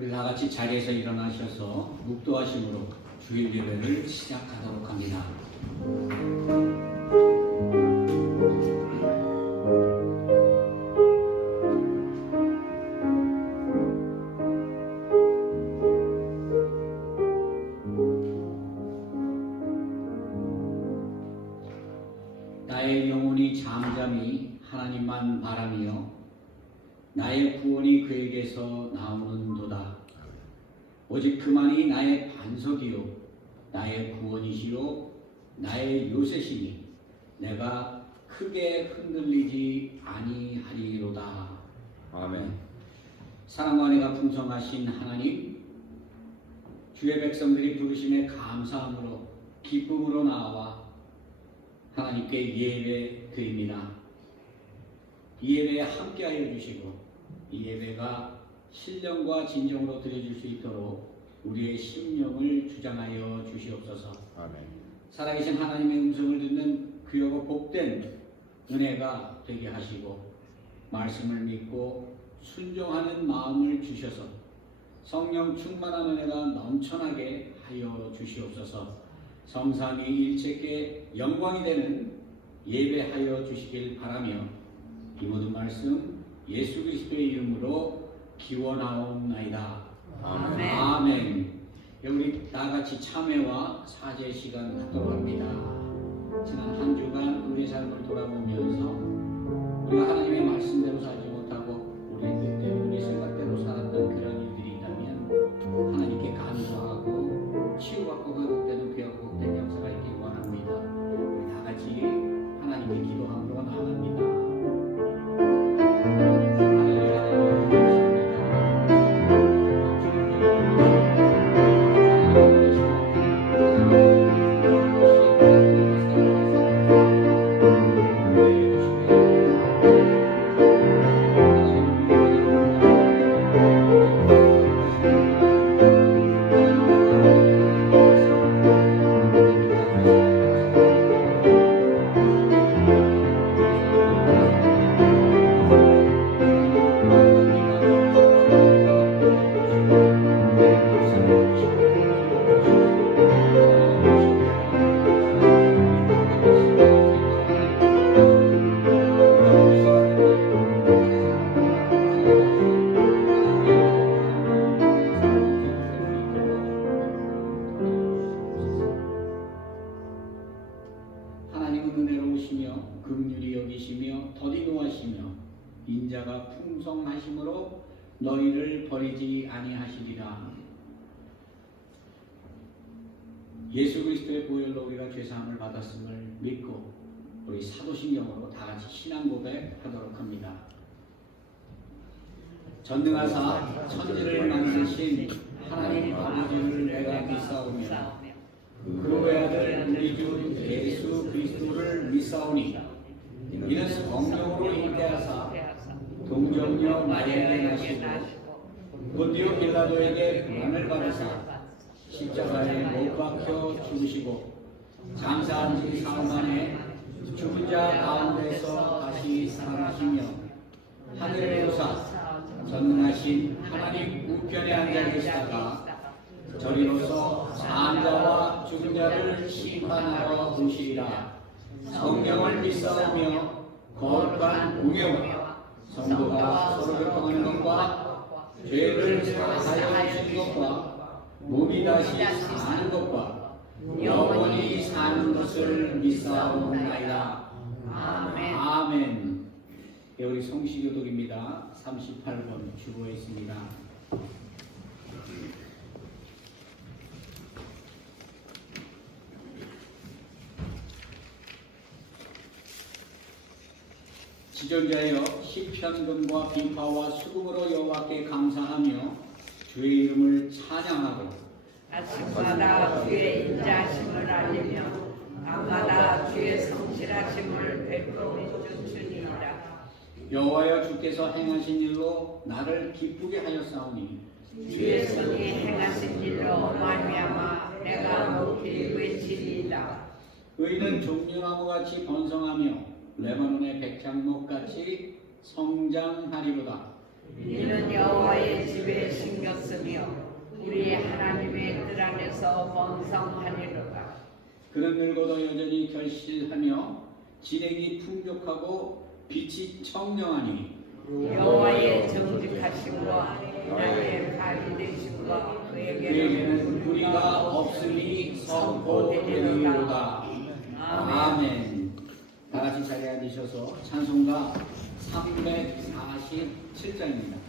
우리 다 같이 자리에서 일어나셔서 묵도하심으로 주일 예배를 시작하도록 합니다. 나의 영혼이 잠잠히 하나님만 바라며 나의 구원이 그에게서 나오는도다. 오직 그만이 나의 반석이요 나의 구원이시요 나의 요새시니 내가 크게 흔들리지 아니하리로다. 아멘. 사랑과 은혜가 풍성하신 하나님, 주의 백성들이 부르심에 감사함으로 기쁨으로 나와 하나님께 예배 드립니다. 이 예배에 함께하여 주시고 이 예배가 신령과 진정으로 드려질 수 있도록 우리의 심령을 주장하여 주시옵소서. 아멘. 살아계신 하나님의 음성을 듣는 귀하고 복된 은혜가 되게 하시고 말씀을 믿고 순종하는 마음을 주셔서 성령 충만한 은혜가 넘쳐나게 하여 주시옵소서. 성삼위 일체께 영광이 되는 예배하여 주시길 바라며 이 모든 말씀 예수 그리스도의 이름으로 기원하옵나이다. 아멘. 아멘. 우리 다 같이 참회와 사죄 시간 갖도록 합니다. 지난 한 주간 우리의 삶을 돌아보면서 우리가 하나님의 말씀대로 살지 못하고 우리의 뜻대로 우리의 생각대로 살았던 그런 일들이 있다면 하나님께 감사하고 치유받고 회복되는 귀하고 복된 역사가 있길 원합니다. 우리 다 같이 하나님께 기도함으로 나아갑니다. 하나님은 은혜로우시며 긍휼히 여기시며 더디 노하시며 인자가 풍성하심으로 너희를 버리지 아니하시리라. 예수 그리스도의 보혈로 우리가 죄사함을 받았음을 믿고 우리 사도신경으로 다 같이 신앙 고백하도록 합니다. 전능하사 천지를 만드신 하나님 아버지를 내가 믿사오며 그 외아들 우리 주 예수 그리스도를 믿사오니 이는 성령으로 잉태하사 동정녀 마리아에게 나시고 본디오 빌라도에게 고난을 받으사 십자가에 못 박혀 죽으시고 장사한 지 사흘 만에 죽은 자 가운데서 다시 살아나시며 하늘에 오사 전능하신 하나님 우편에 앉아 계시다가 저리로서 산 자와 죽은 자를 심판하러 오시리라. 성령을 믿사오며 거룩한 공예와 성도가 서로 교통하는 것과 죄를 사하여 주시는 것과 몸이 다시 사는 것과 영원히 사는 것을 믿사오나이다. 아멘. 아멘. 우리 성시교독입니다. 38번 주보에 있습니다. 지존자여 시편금과 비파와 수금으로 여호와께 감사하며 주의 이름을 찬양하고 아침마다 주의 인자심을 알리며 밤마다 주의 성실하심을 베풀어 주시니라. 여호와여 주께서 행하신 일로 나를 기쁘게 하였사오니 주의 손이 행하신 일로 말미암아 내가 높이 외치리이다. 의인은 종려나무같이 번성하며 레바논의 백향목같이 성장하리로다. 이는 여호와의 집에 심겼으며 우리 하나님의 뜰 안에서 번성하리로다. 그는 늙어도 여전히 결실하며 진액이 풍족하고 빛이 청명하니 여호와의 정직하심과 인하의 발이 되심과 그에게는 무리가 없으니 선포되리로다. 아멘. 다 같이 자리에 앉으셔서 찬송가 347장입니다.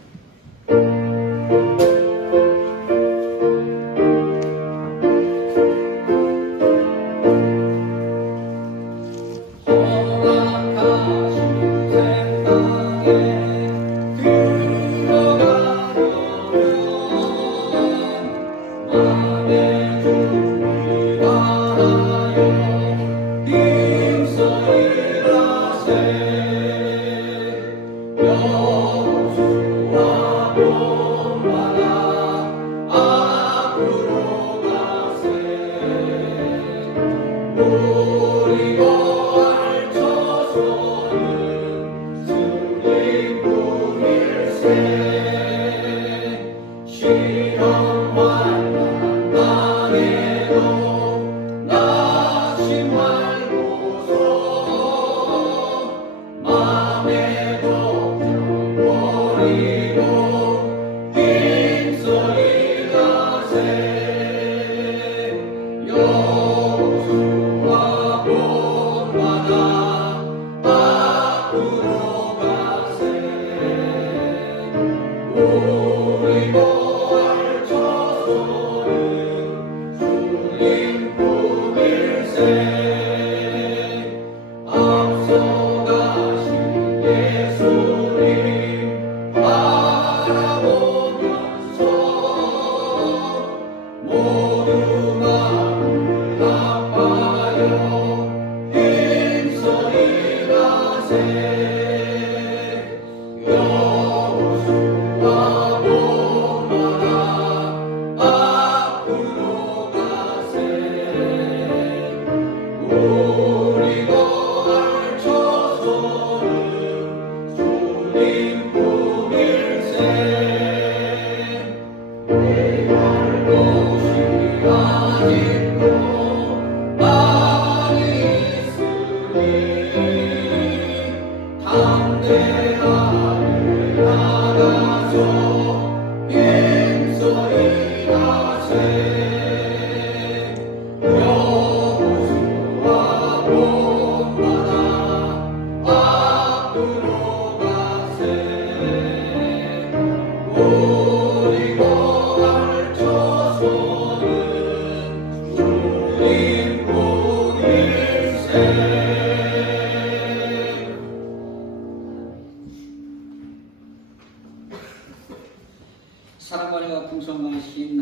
사랑과 은혜가 풍성하신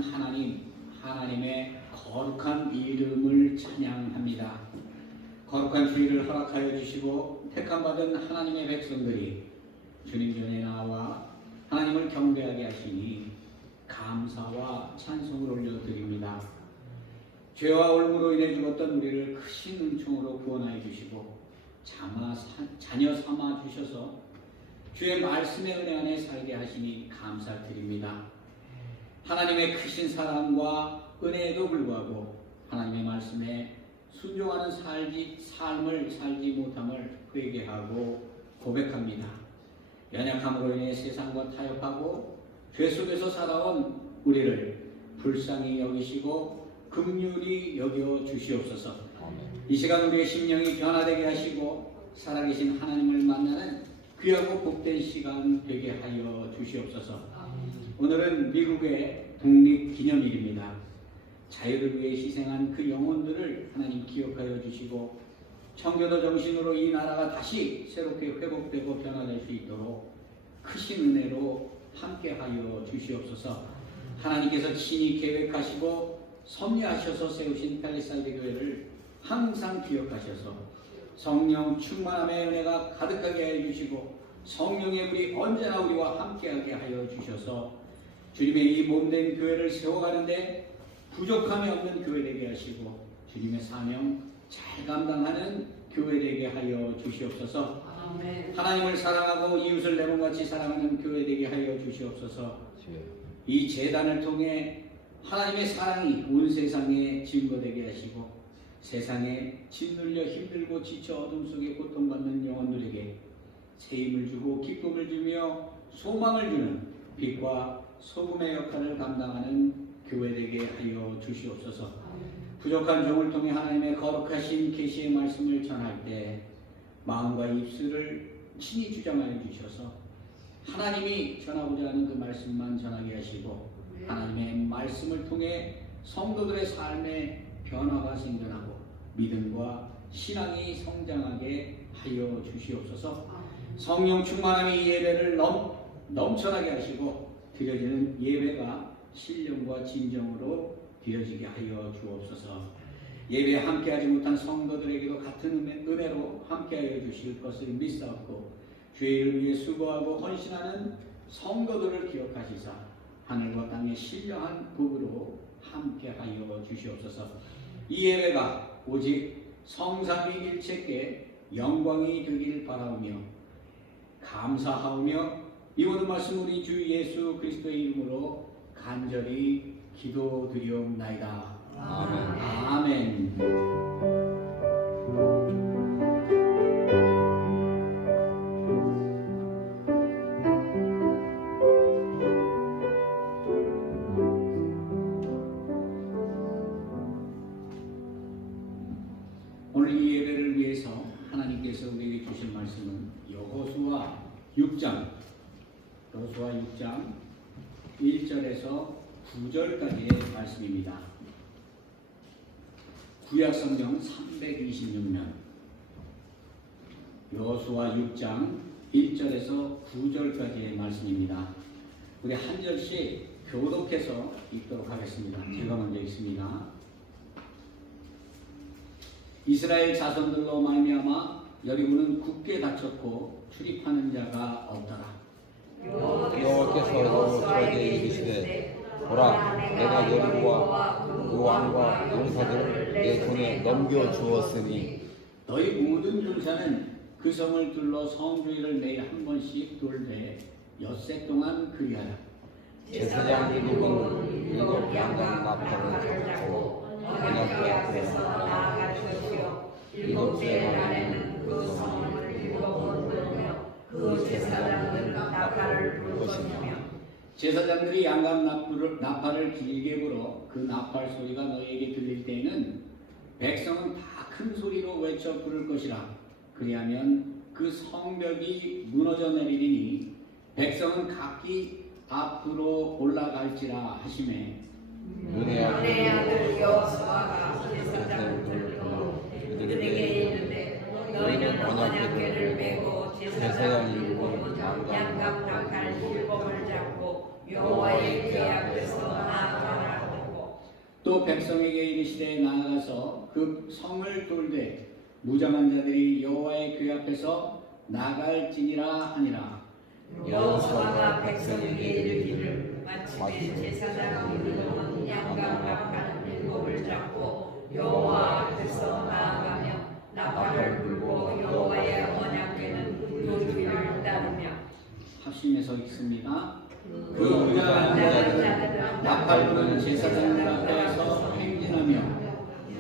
하나님의 거룩한 이름을 찬양합니다. 거룩한 주일을 허락하여 주시고 택함받은 하나님의 백성들이 주님 전에 나와 하나님을 경배하게 하시니 감사와 찬송을 올려드립니다. 죄와 올무로 인해 죽었던 우리를 크신 은총으로 구원하여 주시고 자녀 삼아 주셔서 주의 말씀의 은혜 안에 살게 하시니 감사드립니다. 하나님의 크신 사랑과 은혜에도 불구하고 하나님의 말씀에 순종하는 삶을 살지 못함을 회개하고 고백합니다. 연약함으로 인해 세상과 타협하고 죄 속에서 살아온 우리를 불쌍히 여기시고 긍휼히 여겨 주시옵소서. 이 시간 우리의 심령이 변화되게 하시고 살아계신 하나님을 만나는 귀하고 복된 시간 되게 하여 주시옵소서. 오늘은 미국의 독립기념일입니다. 자유를 위해 희생한 그 영혼들을 하나님 기억하여 주시고 청교도 정신으로 이 나라가 다시 새롭게 회복되고 변화될 수 있도록 크신 은혜로 함께하여 주시옵소서. 하나님께서 친히 계획하시고 섭리하셔서 세우신 펠리사이드 교회를 항상 기억하셔서 성령 충만함의 은혜가 가득하게 하여 주시고 성령의 불이 언제나 우리와 함께하게 하여 주셔서 주님의 이 몸된 교회를 세워가는데 부족함이 없는 교회 되게 하시고 주님의 사명 잘 감당하는 교회 되게 하여 주시옵소서. 아멘. 하나님을 사랑하고 이웃을 내 몸같이 사랑하는 교회 되게 하여 주시옵소서. 이 제단을 통해 하나님의 사랑이 온 세상에 증거되게 하시고 세상에 짓눌려 힘들고 지쳐 어둠 속에 고통받는 영혼들에게 새 힘을 주고 기쁨을 주며 소망을 주는 빛과 소금의 역할을 감당하는 교회 되게 하여 주시옵소서. 부족한 종을 통해 하나님의 거룩하신 계시의 말씀을 전할 때 마음과 입술을 친히 주장하여 주셔서 하나님이 전하고자 하는 그 말씀만 전하게 하시고 하나님의 말씀을 통해 성도들의 삶에 변화가 생겨나고 믿음과 신앙이 성장하게 하여 주시옵소서. 성령 충만함이 예배를 넘쳐나게 하시고 드려지는 예배가 신령과 진정으로 드려지게 하여 주옵소서. 예배에 함께하지 못한 성도들에게도 같은 은혜로 함께하여 주실 것을 믿사옵고 주의 이름을 위해 수고하고 헌신하는 성도들을 기억하시사 하늘과 땅의 신령한 복으로 함께하여 주시옵소서. 이 예배가 오직 성삼위일체께 영광이 되길 바라오며 감사하오며 이 모든 말씀 우리 주 예수 그리스도의 이름으로 간절히 기도드리옵나이다. 아멘. 오늘 이 예배를 위해서 하나님께서 우리에게 주신 말씀은 여호수아 6장 1절에서 9절까지의 말씀입니다. 구약성경 326면 여호수아 6장 1절에서 9절까지의 말씀입니다. 우리 한 절씩 교독해서 읽도록 하겠습니다. 제가 먼저 읽습니다. 이스라엘 자손들로 말미암아 여리고는 굳게 닫혔고 출입하는 자가 없더라. 여호와께서 여호수아에게 이르시되 보라 내가 여리고와 그 왕과 용사들을 내 손에 넘겨 주었으니 너희 모든 군사는 그 성을 둘러 성주의를 매일 한 번씩 돌되 엿새 동안 그리하라. 제사장 일곱은 일곱 양간 나팔을 잡고 언약궤 앞에서 나아가시오. 일곱째 날에는 그 성을 일곱 번 돌며 그 제사장들은 나팔을 불 것이며 제사장들이 양감 나팔을 길게 불어 그 나팔 소리가 너희에게 들릴 때에는 백성은 다 큰 소리로 외쳐 부를 것이라. 그리하면 그 성벽이 무너져 내리리니 백성은 각기 앞으로 올라갈지라 하시매 눈의 아들 여호수아가 제사장을 불러 그들에게 이르되 너희는 언약궤를 메고 제사장 일곱은 양감 나팔 일곱을 잡고 여호와의 궤 앞에서 나아가라 하고 또 백성에게 이르시되 나아가서 그 성을 돌되 무장한 자들이 여호와의 궤 앞에서 나갈지니라 하니라. 여호수아가 백성에게 이르기를 마침에 제사장 일곱은 양감 나팔 일곱을 잡고 여호와 앞에서 나아가며 나팔을 불고 여호와의 언약궤는 그 뒤를 따르며 합심해서 읽습니다. 그 무장한 자들은 나팔 부는 제사장들 앞에서 행진하며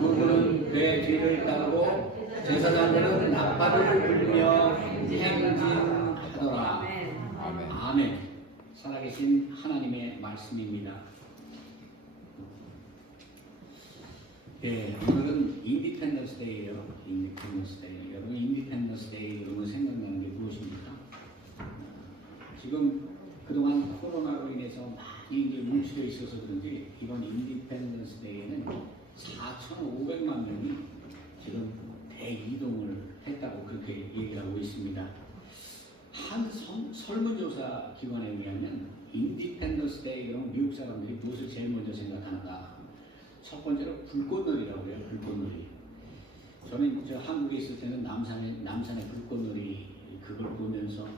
그분은 궤 뒤를 따르고 제사장들은 나팔을 불며 행진하더라. 아멘. 살아계신 하나님의 말씀입니다. 네, 오늘은 인디펜던스 데이예요. 인디펜던스 데이. 여러분 인디펜던스 데이 그러면 생각나는 게 무엇입니까? 지금 그동안 코로나로 인해서 많이 이제 뭉쳐져 있어서 그런지 이번 인디펜던스 데이에는 4,500만 명이 지금 대이동을 했다고 그렇게 얘기를 하고 있습니다. 한 설문조사 기관에 의하면 인디펜던스 데이 그러면 미국 사람들이 무엇을 제일 먼저 생각하는가? 첫 번째로 불꽃놀이라고 해요. 불꽃놀이. 저는 저 한국에 있을 때는 남산의 불꽃놀이 그걸 보면서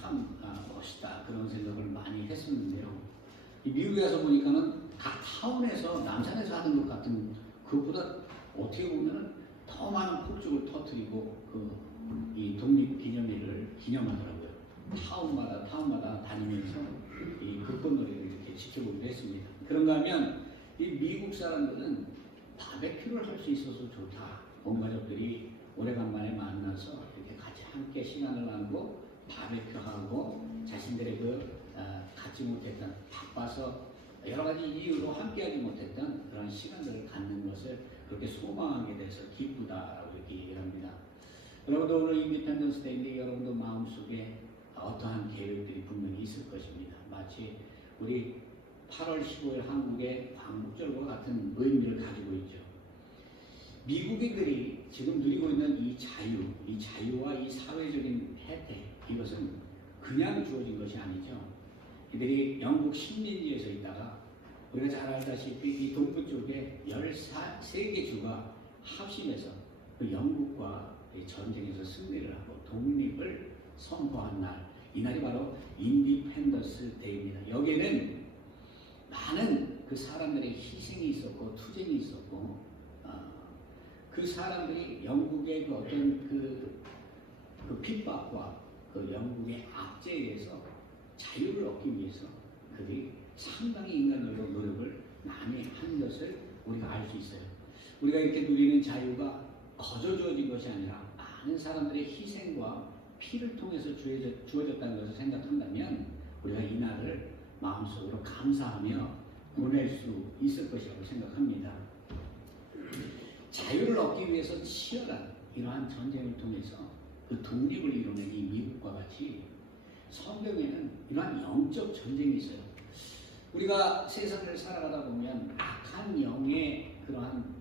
참 멋있다 그런 생각을 많이 했었는데요. 이 미국에 가서 보니까는 각 타운에서 남산에서 하는 것 같은 그것보다 어떻게 보면은 더 많은 폭죽을 터뜨리고 그 이 독립기념일을 기념하더라고요. 타운마다 다니면서 이 불꽃놀이를 이렇게 지켜보기도 했습니다. 그런가 하면 이 미국 사람들은 바베큐를 할 수 있어서 좋다. 온 가족들이 오래간만에 만나서 이렇게 같이 함께 시간을 나누고 바베큐하고 자신들의 갖지 못했던 바빠서 여러 가지 이유로 함께하지 못했던 그런 시간들을 갖는 것을 그렇게 소망하게 돼서 기쁘다라고 이렇게 얘기를 합니다. 여러분도 오늘 인디펜던스 데이인데 여러분도 마음속에 어떠한 계획들이 분명히 있을 것입니다. 마치 우리 8월 15일 한국의 광복절과 같은 의미를 가지고 있죠. 미국인들이 지금 누리고 있는 이 자유와 이 사회적인 혜택, 이것은 그냥 주어진 것이 아니죠. 이들이 영국 식민지에서 있다가 우리가 잘 알다시피 이 동부 쪽에 13개 주가 합심해서 그 영국과 전쟁에서 승리를 하고 독립을 선포한 날, 이날이 바로 인디펜던스 데이입니다. 여기에는 많은 그 사람들의 희생이 있었고 투쟁이 있었고 그 사람들이 영국의 그 어떤 그 핍박과 그 영국의 압제에 의해서 자유를 얻기 위해서 그들이 상당히 인간적으로 노력을 많이 한 것을 우리가 알 수 있어요. 우리가 이렇게 누리는 자유가 거저 주어진 것이 아니라 많은 사람들의 희생과 피를 통해서 주어졌다는 것을 생각한다면 우리가 이 날을 마음속으로 감사하며 보낼 수 있을 것이라고 생각합니다. 자유를 얻기 위해서 치열한 이러한 전쟁을 통해서 그 독립을 이뤄낸 이 미국과 같이 성경에는 이러한 영적 전쟁이 있어요. 우리가 세상을 살아가다 보면 악한 영의 그러한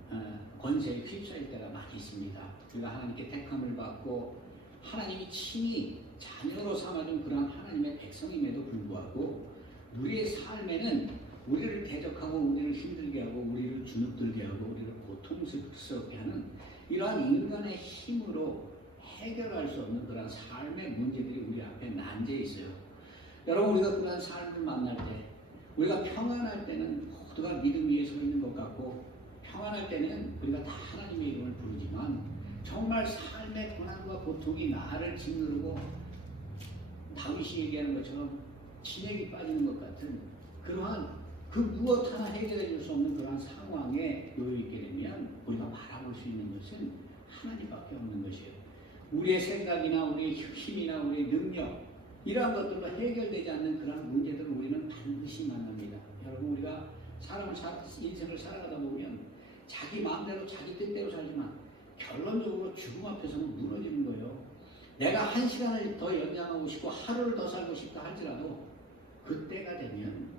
권세에 휩싸일 때가 많이 있습니다. 우리가 하나님께 택함을 받고 하나님이 친히 자녀로 삼아준 그러한 하나님의 백성임에도 불구하고 우리의 삶에는 우리를 대적하고 우리를 힘들게 하고 우리를 주눅들게 하고 우리를 고통스럽게 하는 이러한 인간의 힘으로 해결할 수 없는 그런 삶의 문제들이 우리 앞에 난제해 있어요. 여러분, 우리가 그런 삶을 만날 때 우리가 평안할 때는 모두가 믿음 위에 서 있는 것 같고 평안할 때는 우리가 다 하나님의 이름을 부르지만 정말 삶의 고난과 고통이 나를 짓누르고 다윗이 얘기하는 것처럼 진액이 빠지는 것 같은 그러한 그 무엇 하나 해결해 줄 수 없는 그러한 상황에 놓여 있게 되면 우리가 바라볼 수 있는 것은 하나님밖에 없는 것이에요. 우리의 생각이나 우리의 힘이나 우리의 능력 이러한 것들로 해결되지 않는 그런 문제들을 우리는 반드시 만납니다. 여러분, 우리가 인생을 살아가다 보면 자기 마음대로 자기 뜻대로 살지만 결론적으로 죽음 앞에서는 무너지는 거예요. 내가 한 시간을 더 연장하고 싶고 하루를 더 살고 싶다 할지라도 그때가 되면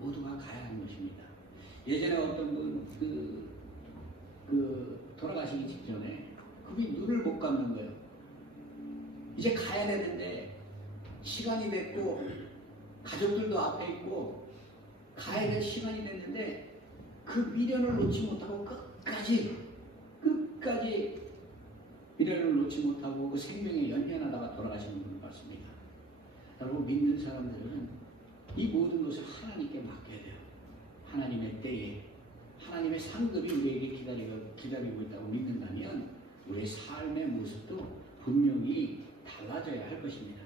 모두가 가야 하는 것입니다. 예전에 어떤 분 돌아가시기 직전에 그분이 눈을 못 감는 거예요. 이제 가야 되는데 시간이 됐고 가족들도 앞에 있고 가야 될 시간이 됐는데 그 미련을 놓지 못하고 끝까지 미련을 놓지 못하고 그 생명에 연연하다가 돌아가시는 분을 봤습니다. 여러분, 믿는 사람들은 이 모든 것을 하나님께 맡겨야 돼요. 하나님의 때에 하나님의 상급이 우리에게 기다리고 있다고 믿는다면 우리의 삶의 모습도 분명히 달라져야 할 것입니다.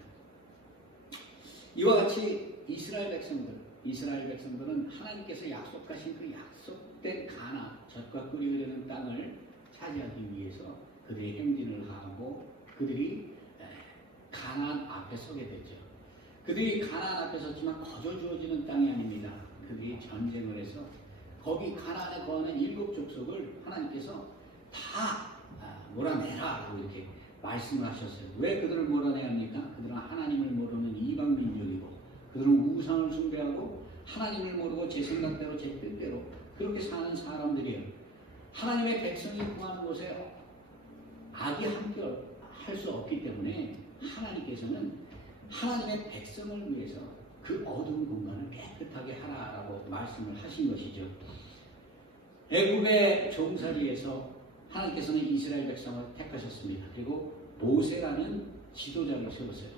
이와 같이 이스라엘 백성들은 하나님께서 약속하신 그 약속된 가나 젖과 꿀이 흐르는 땅을 차지하기 위해서 그들이 행진을 하고 그들이 가나안 앞에 서게 되죠. 그들이 가나안 앞에 섰지만 거저 주어지는 땅이 아닙니다. 그들이 전쟁을 해서 거기 가나안에 거하는 7 족속을 하나님께서 다 몰아내라고 이렇게 말씀을 하셨어요. 왜 그들을 몰아내야 합니까? 그들은 하나님을 모르는 이방 민족이고 그들은 우상을 숭배하고 하나님을 모르고 제 생각대로 제 뜻대로 그렇게 사는 사람들이에요. 하나님의 백성이 구하는 곳에 악이 함께 할 수 없기 때문에 하나님께서는 하나님의 백성을 위해서 그 어두운 공간을 깨끗하게 하라라고 말씀을 하신 것이죠. 애굽의 종살이에서 하나님께서는 이스라엘 백성을 택하셨습니다. 그리고 모세라는 지도자를 세웠어요.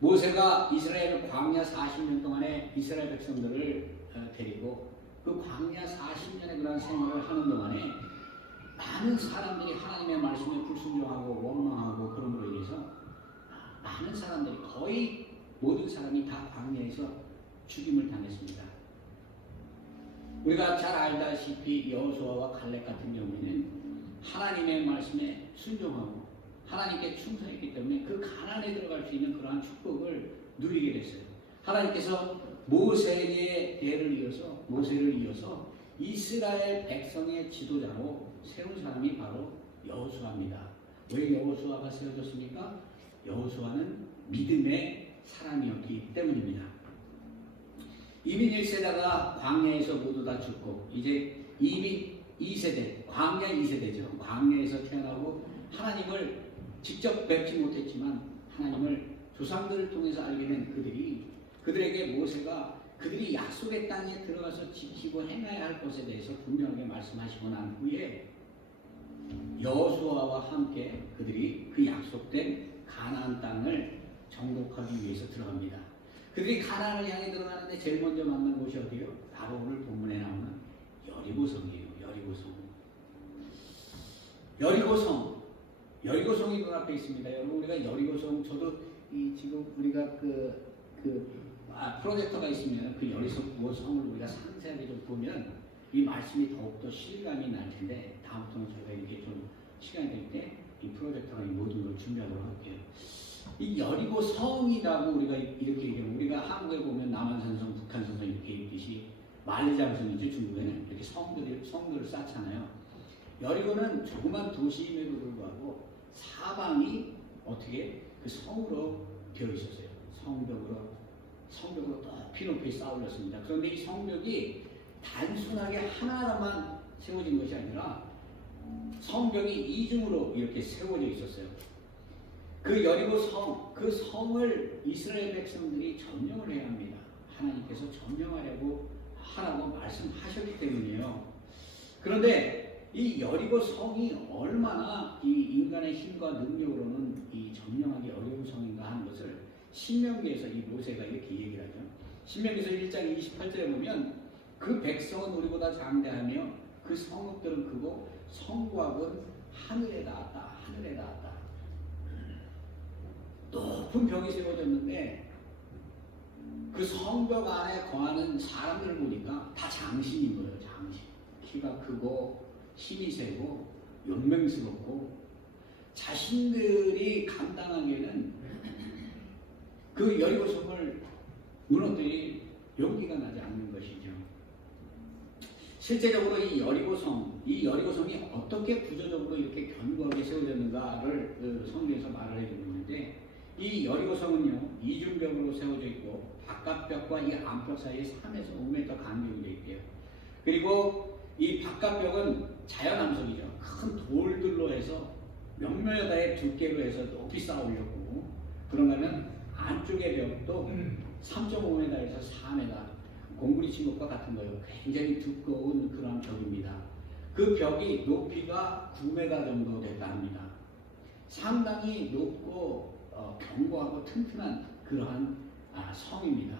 모세가 이스라엘 광야 40년 동안에 이스라엘 백성들을 데리고 그 광야 40년의 그런 생활을 하는 동안에 많은 사람들이 하나님의 말씀에 불순종하고 원망하고 그런 거에 대해서 많은 사람들이 거의 모든 사람이 다 광야에서 죽임을 당했습니다. 우리가 잘 알다시피 여호수아와 갈렙 같은 경우에는 하나님의 말씀에 순종하고 하나님께 충성했기 때문에 그 가나안에 들어갈 수 있는 그러한 축복을 누리게 됐어요. 하나님께서 모세를 이어서 이스라엘 백성의 지도자로 세운 사람이 바로 여호수아입니다. 왜 여호수아가 세워졌습니까? 여호수아는 믿음의 사람이었기 때문입니다. 이민 1세대가 광야에서 모두 다 죽고 이제 이민 2세대, 광야 2세대죠. 광야에서 태어나고 하나님을 직접 뵙지 못했지만 하나님을 조상들을 통해서 알게 된 그들에게 모세가 그들이 약속의 땅에 들어가서 지키고 행해야 할 것에 대해서 분명하게 말씀하시고 난 후에 여호수아와 함께 그들이 그 약속된 가나안 땅을 정복하기 위해서 들어갑니다. 그들이 가나안을 향해 들어가는데 제일 먼저 만난 곳이 어디요? 바로 오늘 본문에 나오는 여리고성이에요. 여리고성이 눈앞에 있습니다. 여러분 우리가 여리고성 저도 지금 우리가 프로젝터가 있으면 그 여리고성을 우리가 상세하게 좀 보면 이 말씀이 더욱더 실감이 날 텐데 다음부터는 저희가 이렇게 좀 시간 될 때 이 프로젝터가 이 모든 걸 준비하도록 할게요. 이 여리고성이라고 우리가 이렇게 얘기하면 우리가 한국에 보면 남한산성, 북한산성 이렇게 있듯이 만리장성이죠. 중국에는 이렇게 성들을 쌓잖아요. 여리고는 조그만 도시임에도 불구하고 사방이 어떻게 그 성으로 되어 있었어요. 성벽으로 높이 쌓아 올렸습니다. 그런데 이 성벽이 단순하게 하나만 세워진 것이 아니라 성벽이 이중으로 이렇게 세워져 있었어요. 그 여리고 그 성을 이스라엘 백성들이 점령을 해야 합니다. 하나님께서 점령하라고 말씀하셨기 때문이에요. 그런데 이 여리고 성이 얼마나 이 인간의 힘과 능력으로는 이 점령하기 어려운 성인가 하는 것을 신명기에서 이 모세가 이렇게 얘기를 하죠. 신명기에서 1장 28절에 보면 그 백성은 우리보다 장대하며 그 성읍들은 크고 성곽은 하늘에 닿았다. 높은 벽이 세워졌는데 그 성벽 안에 거하는 사람들을 보니까 다 장신인 거예요. 장신. 키가 크고 힘이 세고 용맹스럽고 자신들이 감당하기에는 그 여리고성을 무너뜨릴 용기가 나지 않는 것이죠. 실제적으로 이 여리고성이 어떻게 구조적으로 이렇게 견고하게 세워졌는가를 성경에서 말을 해주고 있는데 이 여리고성은요 이중벽으로 세워져 있고 바깥벽과 이 안벽 사이에 3에서 5m 간격이 되어 있대요. 그리고 이 바깥벽은 자연암석이죠. 큰 돌들로 해서 몇몇 여다의 두께로 해서 높이 쌓아 올렸고 그러면 안쪽의 벽도 3.5m에서 4m 공구리 친 것과 같은 거예요. 굉장히 두꺼운 그런 벽입니다. 그 벽이 높이가 9m 정도 됐다 합니다. 상당히 높고 견고하고 튼튼한 그러한 성입니다.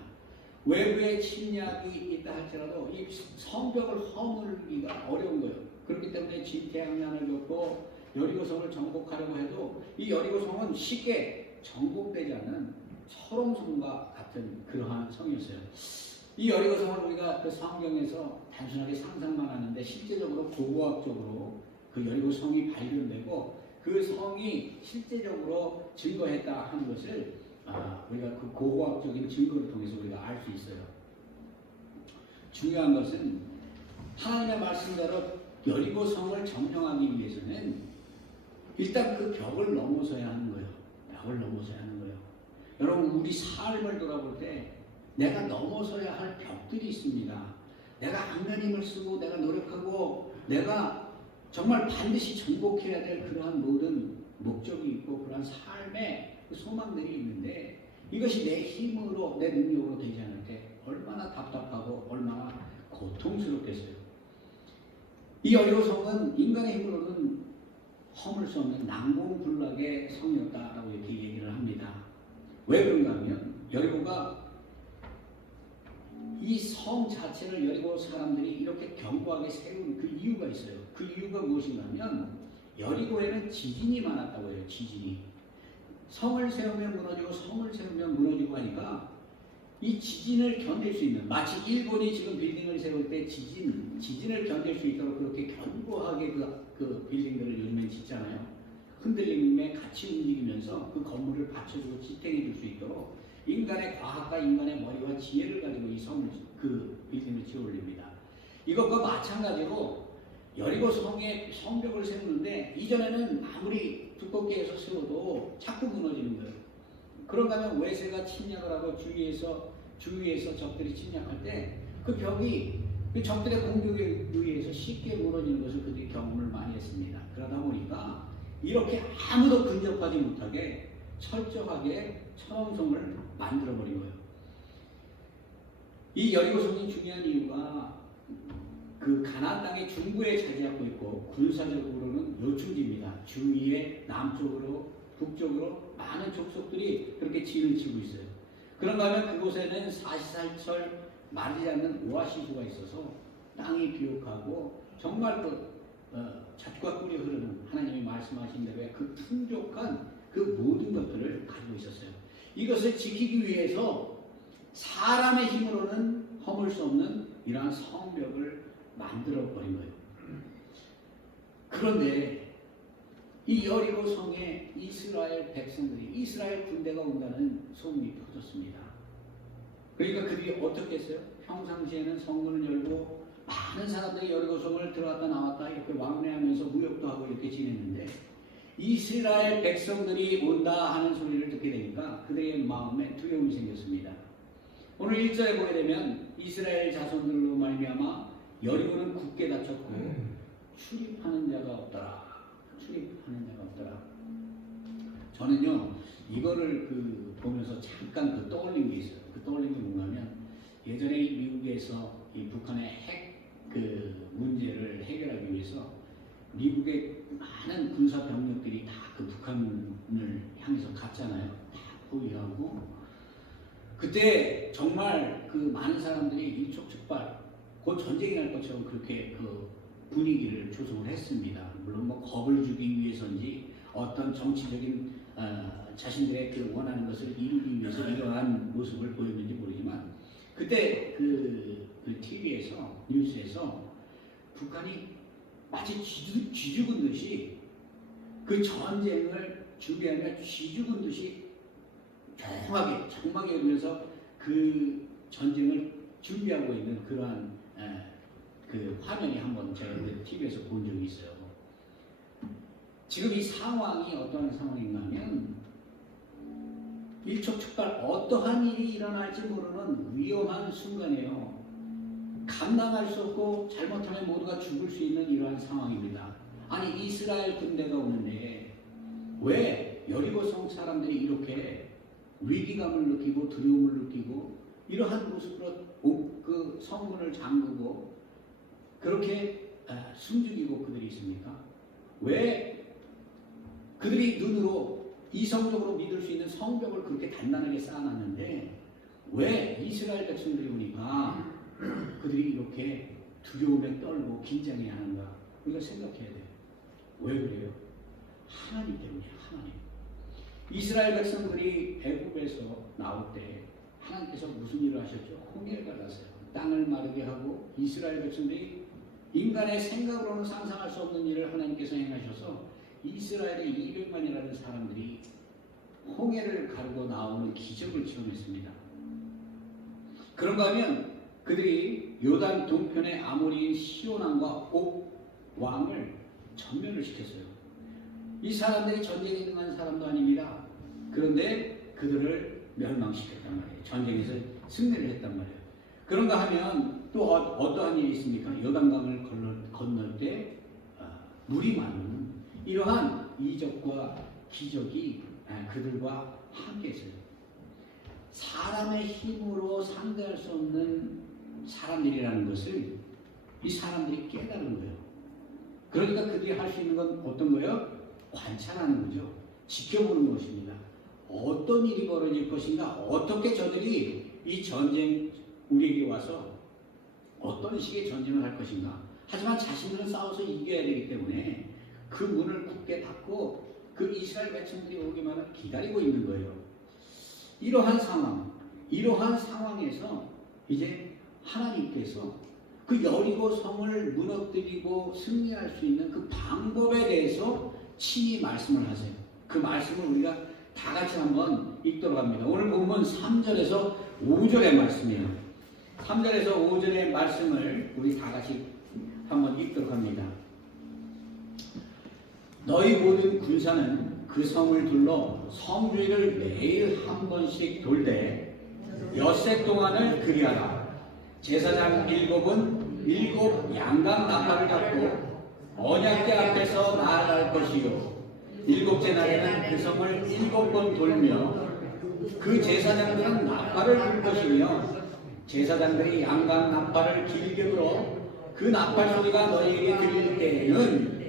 외부에 침략이 있다 할지라도 이 성벽을 허물기가 어려운 거예요. 그렇기 때문에 진퇴양난을 겪고 여리고성을 정복하려고 해도 이 여리고성은 쉽게 정복되지 않는 철옹성과 같은 그러한 성이었어요. 이 여리고성을 우리가 그 성경에서 단순하게 상상만 하는데 실제적으로 고고학적으로 그 여리고성이 발견되고 그 성이 실제적으로 증거했다 하는 것을 우리가 그 고고학적인 증거를 통해서 우리가 알 수 있어요. 중요한 것은 하나님의 말씀대로 여리고성을 점령하기 위해서는 일단 그 벽을 넘어서야 하는 거예요. 여러분 우리 삶을 돌아볼 때 내가 넘어서야 할 벽들이 있습니다. 내가 안간 힘을 쓰고 내가 노력하고 내가 정말 반드시 정복해야 될 그러한 모든 목적이 있고 그러한 삶의 소망들이 있는데 이것이 내 힘으로 내 능력으로 되지 않을 때 얼마나 답답하고 얼마나 고통스럽겠어요. 이 여리고성은 인간의 힘으로는 허물 수 없는 난공불락의 성이었다라고 이렇게 얘기를 합니다. 왜 그런가 하면 여리고가 이 성 자체를 여리고 사람들이 이렇게 견고하게 세운 그 이유가 있어요. 그 이유가 무엇인가 하면 여리고에는 지진이 많았다고 해요. 지진이. 성을 세우면 무너지고 성을 세우면 무너지고 하니까 이 지진을 견딜 수 있는, 마치 일본이 지금 빌딩을 세울 때 지진을 견딜 수 있도록 그렇게 견고하게 그 빌딩들을 요즘엔 짓잖아요. 흔들림에 같이 움직이면서 그 건물을 받쳐주고 지탱해 줄 수 있도록 인간의 과학과 인간의 머리와 지혜를 가지고 이 그 빌딩을 지어 올립니다. 이것과 마찬가지로 여리고 성에 성벽을 세우는데 이전에는 아무리 두껍게 해서 세워도 자꾸 무너지는 거예요. 그런가 하면 외세가 침략을 하고 주위에서 적들이 침략할 때 그 벽이 그 적들의 공격에 의해서 쉽게 무너지는 것을 그들이 경험을 많이 했습니다. 그러다 보니까 이렇게 아무도 근접하지 못하게 철저하게 천왕성을 만들어버린 거예요. 이 여리고성이 중요한 이유가 그 가나안 땅의 중부에 자리 잡고 있고 군사적으로는 요충지입니다. 주위에 남쪽으로 북쪽으로 많은 족속들이 그렇게 진을 치고 있어요. 그런가 하면 그곳에는 사시사철 마르지 않는 오아시스가 있어서 땅이 비옥하고 정말 잣과 꿀이 흐르는 하나님이 말씀하신 대로의 그 풍족한 그 모든 것들을 가지고 있었어요. 이것을 지키기 위해서 사람의 힘으로는 허물 수 없는 이러한 성벽을 만들어 버린 거예요. 그런데 이 여리고 성에 이스라엘 백성들이, 이스라엘 군대가 온다는 소문이 퍼졌습니다. 그러니까 그들이 어떻게 했어요? 평상시에는 성문을 열고 많은 사람들이 여리고 성을 들어왔다 나왔다 이렇게 왕래하면서 무역도 하고 이렇게 지냈는데 이스라엘 백성들이 온다 하는 소리를 듣게 되니까 그들의 마음에 두려움이 생겼습니다. 오늘 1절에 보게 되면 이스라엘 자손들로 말미암아 여리고는 굳게 닫혔고 출입하는 자가 없더라. 출입하는 자가 없더라. 저는요 이거를 보면서 잠깐 떠올린 게 있어요. 그 떠올린 게 뭔가면 예전에 미국에서 이 북한의 핵 문제를 해결하기 위해서 미국의 많은 군사 병력들이 다 그 북한을 향해서 갔잖아요. 다 포위하고 그때 정말 그 많은 사람들이 일촉즉발 곧 전쟁이 날 것처럼 그렇게 그 분위기를 조성을 했습니다. 물론 뭐 겁을 주기 위해서인지 어떤 정치적인 자신들의 그 원하는 것을 이루기 위해서 이러한 모습을 보였는지 모르지만 그때 그 TV에서 뉴스에서 북한이 마치 쥐 죽은 듯이 그 전쟁을 준비하며 쥐 죽은 듯이 조용하게 장막에 오면서 그 전쟁을 준비하고 있는 그러한 그 화면이 한번 제가 TV에서 본 적이 있어요. 지금 이 상황이 어떤 상황인가 하면 일촉즉발 어떠한 일이 일어날지 모르는 위험한 순간이에요. 감당할 수 없고 잘못하면 모두가 죽을 수 있는 이러한 상황입니다. 아니 이스라엘 군대가 오는데 왜 여리고성 사람들이 이렇게 위기감을 느끼고 두려움을 느끼고 이러한 모습으로 그 성문을 잠그고 그렇게 숨죽이고 그들이 있습니까? 왜 그들이 눈으로 이성적으로 믿을 수 있는 성벽을 그렇게 단단하게 쌓아놨는데 왜 이스라엘 백성들이 오니까 그들이 이렇게 두려움에 떨고 긴장해야 하는가? 우리가 생각해야 돼요. 왜 그래요? 하나님 때문이에요. 하나님. 이스라엘 백성들이 애굽에서 나올 때 하나님께서 무슨 일을 하셨죠? 홍해를 갈랐어요. 땅을 마르게 하고 이스라엘 백성들이 인간의 생각으로는 상상할 수 없는 일을 하나님께서 행하셔서 이스라엘의 200만이라는 사람들이 홍해를 가르고 나오는 기적을 체험했습니다. 그런가 하면 그들이 요단 동편의 아모리인 시온왕과 옥 왕을 전멸을 시켰어요. 이 사람들이 전쟁에 등한 사람도 아닙니다. 그런데 그들을 멸망시켰단 말이에요. 전쟁에서 승리를 했단 말이에요. 그런가 하면 또 어떠한 일이 있습니까? 요단강을 건널 때 물이 마르는 이러한 이적과 기적이 그들과 함께 했어요. 사람의 힘으로 상대할 수 없는 사람들이라는 것을 이 사람들이 깨달은 거예요. 그러니까 그들이 할 수 있는 건 어떤 거예요? 관찰하는 거죠. 지켜보는 것입니다. 어떤 일이 벌어질 것인가? 어떻게 저들이 이 전쟁 우리에게 와서 어떤 식의 전쟁을 할 것인가. 하지만 자신들은 싸워서 이겨야 되기 때문에 그 문을 굳게 닫고 그 이스라엘 백성들이 오기만을 기다리고 있는 거예요. 이러한 상황에서 이제 하나님께서 그 여리고 성을 무너뜨리고 승리할 수 있는 그 방법에 대해서 친히 말씀을 하세요. 그 말씀을 우리가 다 같이 한번 읽도록 합니다. 오늘 본문 3절에서 5절의 말씀이에요. 3절에서 5절의 말씀을 우리 다 같이 한번 읽도록 합니다. 너희 모든 군사는 그 성을 둘러 성주를 매일 한 번씩 돌되 엿새 동안을 그리하라. 제사장 7은 7 양각 나팔을 잡고 언약궤 앞에서 나아갈 것이요 7째 날에는 그 성을 7번 돌며 그 제사장들은 나팔을 불 것이며 제사장들이 양각 나팔을 길게 불어 그 나팔 소리가 너희에게 들릴 때에는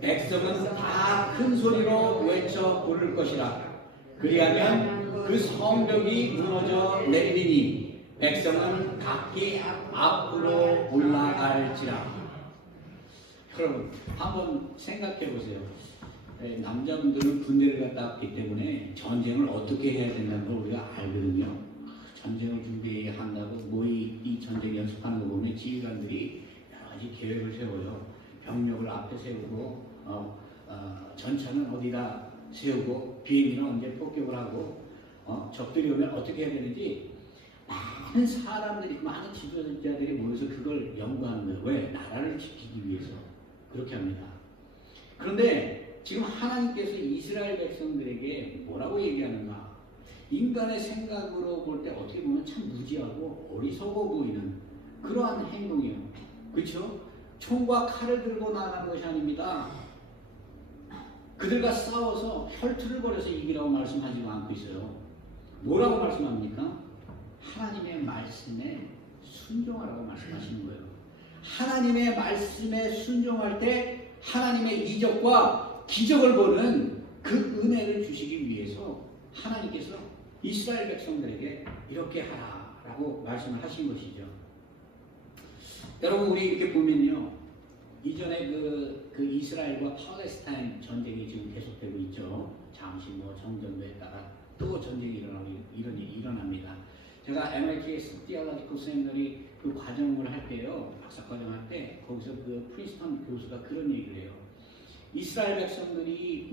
백성은 다 큰 소리로 외쳐 부를 것이라. 그리하면 그 성벽이 무너져 내리니 백성은 각기 앞으로 올라갈지라. 여러분 한번 생각해 보세요. 남자분들은 군대를 갔다 왔기 때문에 전쟁을 어떻게 해야 된다는 걸 우리가 알거든요. 전쟁을 준비한다고 모의 이 전쟁 연습하는 거 보면 지휘관들이 여러 가지 계획을 세워요. 병력을 앞에 세우고 전차는 어디다 세우고 비행기는 언제 폭격을 하고 적들이 오면 어떻게 해야 되는지 많은 사람들이 많은 지도자들이 모여서 그걸 연구하는 거예요. 왜? 나라를 지키기 위해서 그렇게 합니다. 그런데 지금 하나님께서 이스라엘 백성들에게 뭐라고 얘기하는가? 인간의 생각으로 볼 때 어떻게 보면 참 무지하고 어리석어 보이는 그러한 행동이에요. 그렇죠? 총과 칼을 들고 나가는 것이 아닙니다. 그들과 싸워서 혈투를 벌여서 이기라고 말씀하지 않고 있어요. 뭐라고 말씀합니까? 하나님의 말씀에 순종하라고 말씀하시는 거예요. 하나님의 말씀에 순종할 때 하나님의 이적과 기적을 보는 그 은혜를 주시기 위해서 하나님께서 이스라엘 백성들에게 이렇게 하라라고 말씀을 하신 것이죠. 여러분 우리 이렇게 보면요. 이전에 그 이스라엘과 팔레스타인 전쟁이 지금 계속되고 있죠. 잠시 정전됐다가 또 전쟁이 일어납니다. 제가 MIT에서 Theological Seminary 그 과정을 할 때요, 박사 과정 할 때 거기서 그 프린스턴 교수가 그런 얘기를 해요. 이스라엘 백성들이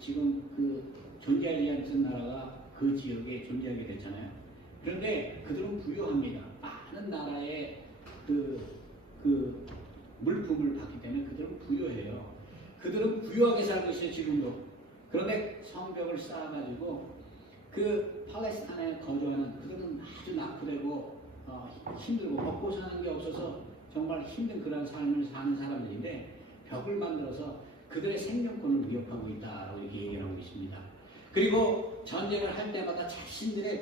지금 그 존재하지 않던 나라가 그 지역에 존재하게 됐잖아요. 그런데 그들은 부유합니다. 많은 나라의 그 물품을 받기 때문에 그들은 부유해요. 그들은 부유하게 살고 있어요, 지금도. 그런데 성벽을 쌓아가지고 그 팔레스타인에 거주하는 그들은 아주 낙후되고 힘들고 먹고 사는 게 없어서 정말 힘든 그런 삶을 사는 사람들인데 벽을 만들어서 그들의 생존권을 위협하고 있다라고 이렇게 얘기를 하고 있습니다. 그리고 전쟁을 할 때마다 자신들의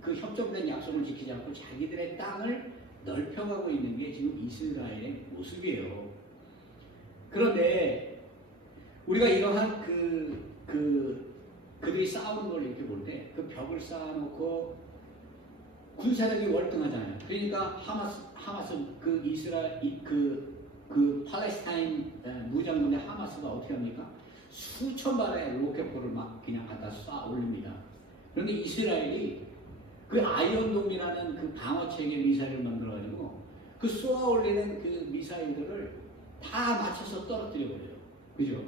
그 협정된 약속을 지키지 않고 자기들의 땅을 넓혀가고 있는 게 지금 이스라엘의 모습이에요. 그런데 우리가 이러한 그들이 싸우는 걸 이렇게 볼 때 그 벽을 쌓아놓고 군사력이 월등하잖아요. 그러니까 하마스 그 이스라엘 그 팔레스타인 무장군의 하마스가 어떻게 합니까? 수천 발의 로켓포를 막 그냥 갖다 쏴 올립니다. 그런데 이스라엘이 그 아이언돔이라는 그 방어 체계 미사일을 만들어가지고 그 쏘아 올리는 그 미사일들을 다 맞춰서 떨어뜨려 버려요. 그죠?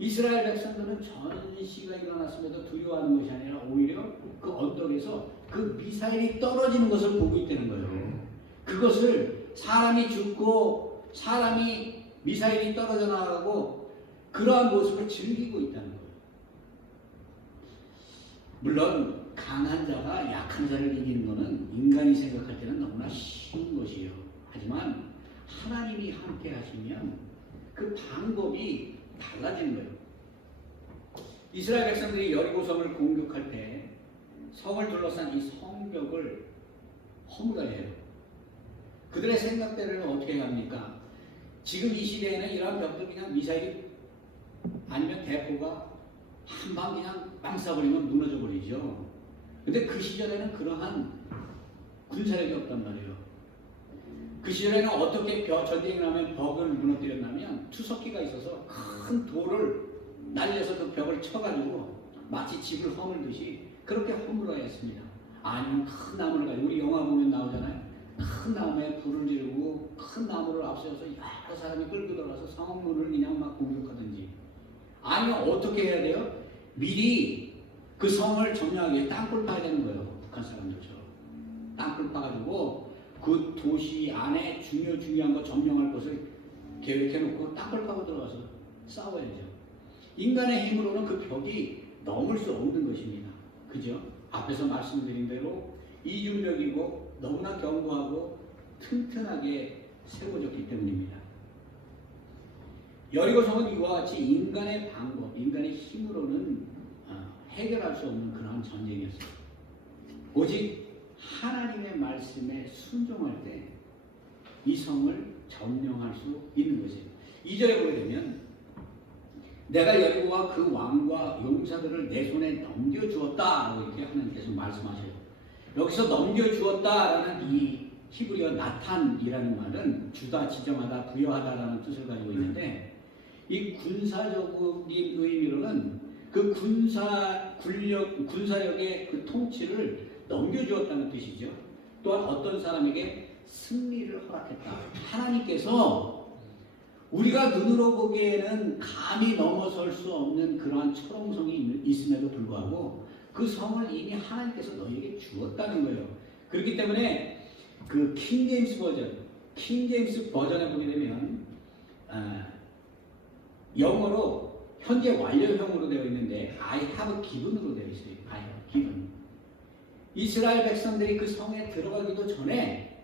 이스라엘 백성들은 전시가 일어났음에도 두려워하는 것이 아니라 오히려 그 언덕에서 그 미사일이 떨어지는 것을 보고 있다는 거예요. 그것을 사람이 죽고 사람이 미사일이 떨어져 나가고 그러한 모습을 즐기고 있다는 거예요. 물론 강한 자가 약한 자를 이기는 것은 인간이 생각할 때는 너무나 쉬운 것이에요. 하지만 하나님이 함께 하시면 그 방법이 달라지는 거예요. 이스라엘 백성들이 여리고성을 공격할 때 성을 둘러싼 이 성벽을 허물어야 해요. 그들의 생각대로는 어떻게 합니까? 지금 이 시대에는 이러한 벽들 그냥 미사일이 아니면 대포가 한 방 그냥 빵 쏴버리면 무너져 버리죠. 근데 그 시절에는 그러한 군사력이 없단 말이에요. 그 시절에는 어떻게 전쟁이 나면 벽을 무너뜨렸냐면 투석기가 있어서 큰 돌을 날려서 그 벽을 쳐가지고 마치 집을 허물듯이 그렇게 허물어야 했습니다. 아니면 큰 나무를 가지고 우리 영화 보면 나오잖아요. 큰 나무에 불을 지르고 큰 나무를 앞세워서 여러 사람이 끌고 들어가서 성문을 그냥 막 공격하든지, 아니면 어떻게 해야 돼요? 미리 그 성을 점령하기 위해 땅굴 파야 되는 거예요. 북한 사람들처럼 땅굴 파가지고 그 도시 안에 중요한 거 점령할 것을 계획해놓고 땅굴 파고 들어가서 싸워야죠. 인간의 힘으로는 그 벽이 넘을 수 없는 것입니다. 그죠? 앞에서 말씀드린 대로 이중벽이고 너무나 견고하고 튼튼하게 세워졌기 때문입니다. 여리고성은 이와 같이 인간의 방법, 인간의 힘으로는 해결할 수 없는 그러한 전쟁이었어요. 오직 하나님의 말씀에 순종할 때 이 성을 점령할 수 있는 것이에요. 2절에 보게 되면 내가 여리고와 그 왕과 용사들을 내 손에 넘겨주었다 이렇게 하나님께서 말씀하셔요. 여기서 넘겨주었다라는 이 히브리어 나탄이라는 말은 주다, 지정하다, 부여하다라는 뜻을 가지고 있는데, 이 군사적인 의미로는 그 군사력의 그 통치를 넘겨주었다는 뜻이죠. 또한 어떤 사람에게 승리를 허락했다. 하나님께서 우리가 눈으로 보기에는 감히 넘어설 수 없는 그러한 철옹성이 있음에도 불구하고 그 성을 이미 하나님께서 너희에게 주었다는 거예요. 그렇기 때문에 그 킹제임스 버전에 보게 되면 영어로 현재 완료형으로 되어 있는데 I have given으로 되어 있어요. I have given. 이스라엘 백성들이 그 성에 들어가기도 전에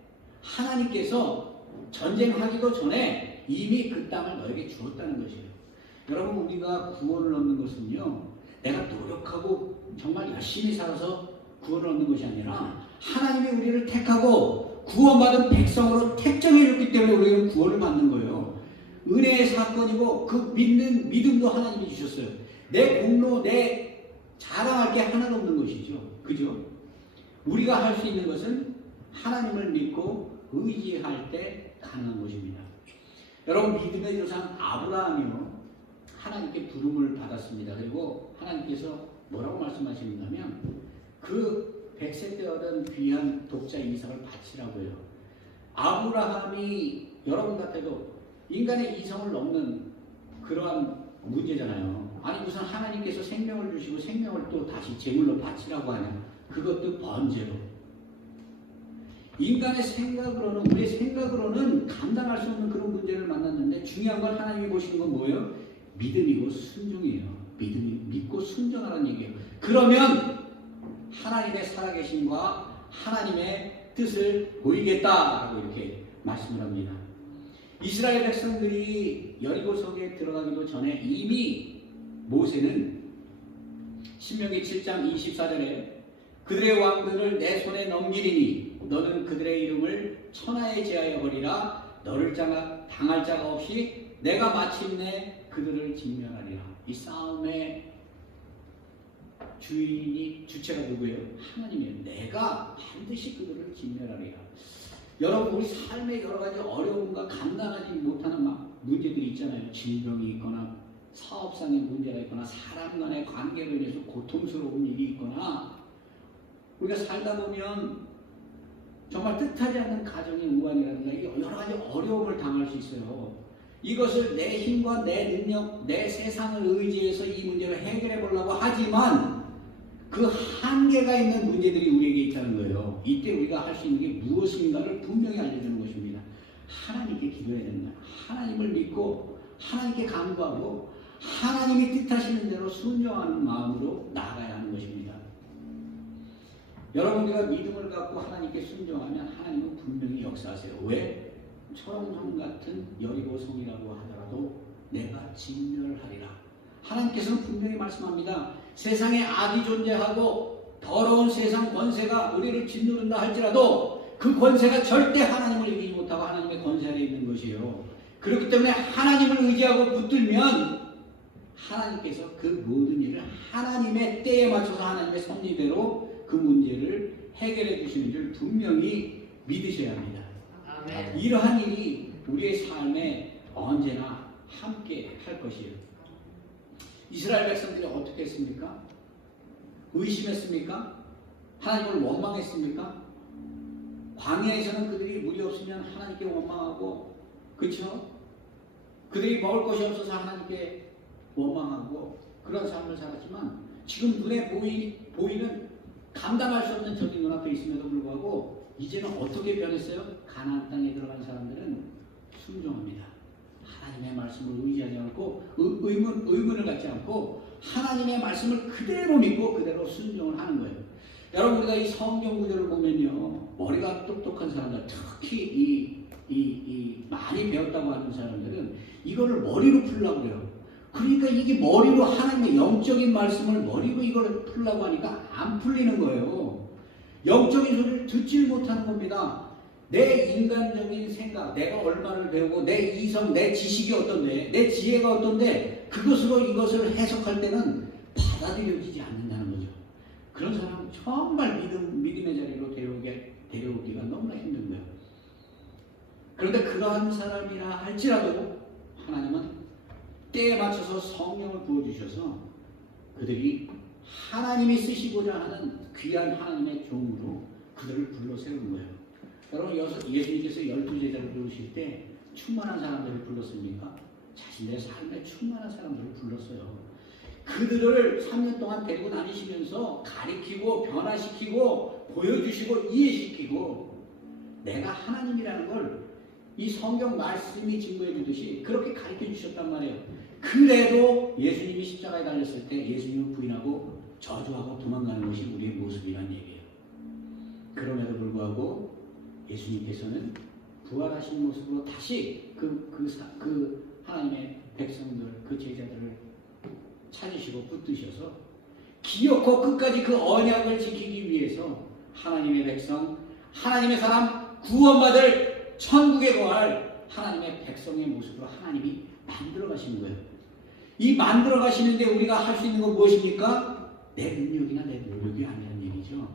하나님께서 전쟁하기도 전에 이미 그 땅을 너에게 주었다는 것이에요. 여러분, 우리가 구원을 얻는 것은요, 내가 노력하고 정말 열심히 살아서 구원을 얻는 것이 아니라 하나님이 우리를 택하고 구원받은 백성으로 택정해줬기 때문에 우리는 구원을 받는 거예요. 은혜의 사건이고 그 믿음도 하나님이 주셨어요. 내 공로, 내 자랑할 게 하나도 없는 것이죠. 그죠? 우리가 할 수 있는 것은 하나님을 믿고 의지할 때 가능한 것입니다. 여러분, 믿음의 조상 아브라함이요, 하나님께 부름을 받았습니다. 그리고 하나님께서 뭐라고 말씀하시는가면 그 100세 때 얻은 귀한 독자 이삭을 바치라고요. 아브라함이 여러분 같아도 인간의 이성을 넘는 그러한 문제잖아요. 아니 무슨 하나님께서 생명을 주시고 생명을 또 다시 제물로 바치라고 하냐. 그것도 번제로. 인간의 생각으로는, 우리의 생각으로는 감당할 수 없는 그런 문제를 만났는데, 중요한 건 하나님이 보시는 건 뭐예요? 믿음이고 순종이에요. 믿고 순종하라는 얘기예요. 그러면 하나님의 살아계심과 하나님의 뜻을 보이겠다라고 이렇게 말씀을 합니다. 이스라엘 백성들이 여리고성에 들어가기도 전에 이미 모세는 신명기 7장 24절에 그들의 왕들을 내 손에 넘기리니 너는 그들의 이름을 천하에 제하여 버리라. 너를 당할 자가 없이 내가 마침내 그들을 진멸하리라. 이 싸움의 주체가 누구예요? 하나님이에요. 내가 반드시 그들을 진멸하리라. 여러분, 우리 삶에 여러 가지 어려움과 감당하지 못하는 문제들이 있잖아요. 질병이 있거나 사업상의 문제가 있거나 사람 간의 관계로 인해서 고통스러운 일이 있거나, 우리가 살다 보면 정말 뜻하지 않는 가정의 우환이라든가 여러 가지 어려움을 당할 수 있어요. 이것을 내 힘과 내 능력, 내 세상을 의지해서 이 문제를 해결해 보려고 하지만 그 한계가 있는 문제들이 우리에게 있다는 거예요. 이때 우리가 할 수 있는 게 무엇인가를 분명히 알려주는 것입니다. 하나님께 기도해야 된다. 하나님을 믿고 하나님께 간구하고 하나님이 뜻하시는 대로 순종하는 마음으로 나아가야 하는 것입니다. 여러분, 우리가 믿음을 갖고 하나님께 순종하면 하나님은 분명히 역사하세요. 왜? 초롱성 같은 여리고성이라고 하더라도 내가 진멸하리라. 하나님께서는 분명히 말씀합니다. 세상에 악이 존재하고 더러운 세상 권세가 우리를 짓누른다 할지라도 그 권세가 절대 하나님을 이기지 못하고 하나님의 권세 아래 있는 것이에요. 그렇기 때문에 하나님을 의지하고 붙들면 하나님께서 그 모든 일을 하나님의 때에 맞춰서 하나님의 섭리대로 그 문제를 해결해 주시는 줄 분명히 믿으셔야 합니다. 아멘. 이러한 일이 우리의 삶에 언제나 함께 할 것이에요. 이스라엘 백성들이 어떻게 했습니까? 의심했습니까? 하나님을 원망했습니까? 광야에서는 그들이 물이 없으면 하나님께 원망하고, 그렇죠? 그들이 먹을 것이 없어서 하나님께 원망하고 그런 삶을 살았지만, 지금 눈에 보이는 감당할 수 없는 적이 눈앞에 있음에도 불구하고 이제는 어떻게 변했어요? 가나안 땅에 들어간 사람들은 순종합니다. 하나님의 말씀을 의지하지 않고 의문을 갖지 않고 하나님의 말씀을 그대로 믿고 그대로 순종을 하는 거예요. 여러분, 우리가 이 성경 구절을 보면요, 머리가 똑똑한 사람들, 특히 이 많이 배웠다고 하는 사람들은 이거를 머리로 풀려고 그래요. 그러니까 이게 머리로 하나님의 영적인 말씀을 머리로 이걸 풀려고 하니까 안 풀리는 거예요. 영적인 소리를 듣질 못하는 겁니다. 내 인간적인 생각, 내가 얼마를 배우고 내 이성, 내 지식이 어떤데, 내 지혜가 어떤데, 그것으로 이것을 해석할 때는 받아들여지지 않는다는 거죠. 그런 사람은 정말 믿음의 자리로 데려오기가 너무나 힘든 거예요. 그런데 그러한 사람이라 할지라도 하나님은 때에 맞춰서 성령을 부어주셔서 그들이 하나님이 쓰시고자 하는 귀한 하나님의 종으로 그들을 불러 세우는 거예요. 여러분, 예수님께서 12제자를 부르실 때 충만한 사람들을 불렀습니까? 자신의 삶에 충만한 사람들을 불렀어요. 그들을 3년 동안 데리고 다니시면서 가리키고 변화시키고 보여주시고 이해시키고, 내가 하나님이라는 걸 이 성경 말씀이 증거해 주듯이 그렇게 가르쳐 주셨단 말이에요. 그래도 예수님이 십자가에 달렸을 때 예수님을 부인하고 저주하고 도망가는 것이 우리의 모습이란 얘기예요. 그럼에도 불구하고 예수님께서는 부활하신 모습으로 다시 그 하나님의 백성들, 그 제자들을 찾으시고 붙드셔서 기어코 끝까지 그 언약을 지키기 위해서 하나님의 백성, 하나님의 사람, 구원받을 천국에 거할 하나님의 백성의 모습으로 하나님이 만들어 가시는 거예요. 이 만들어 가시는데 우리가 할 수 있는 건 무엇입니까? 내 능력이나 내 노력이 아니라는 얘기죠.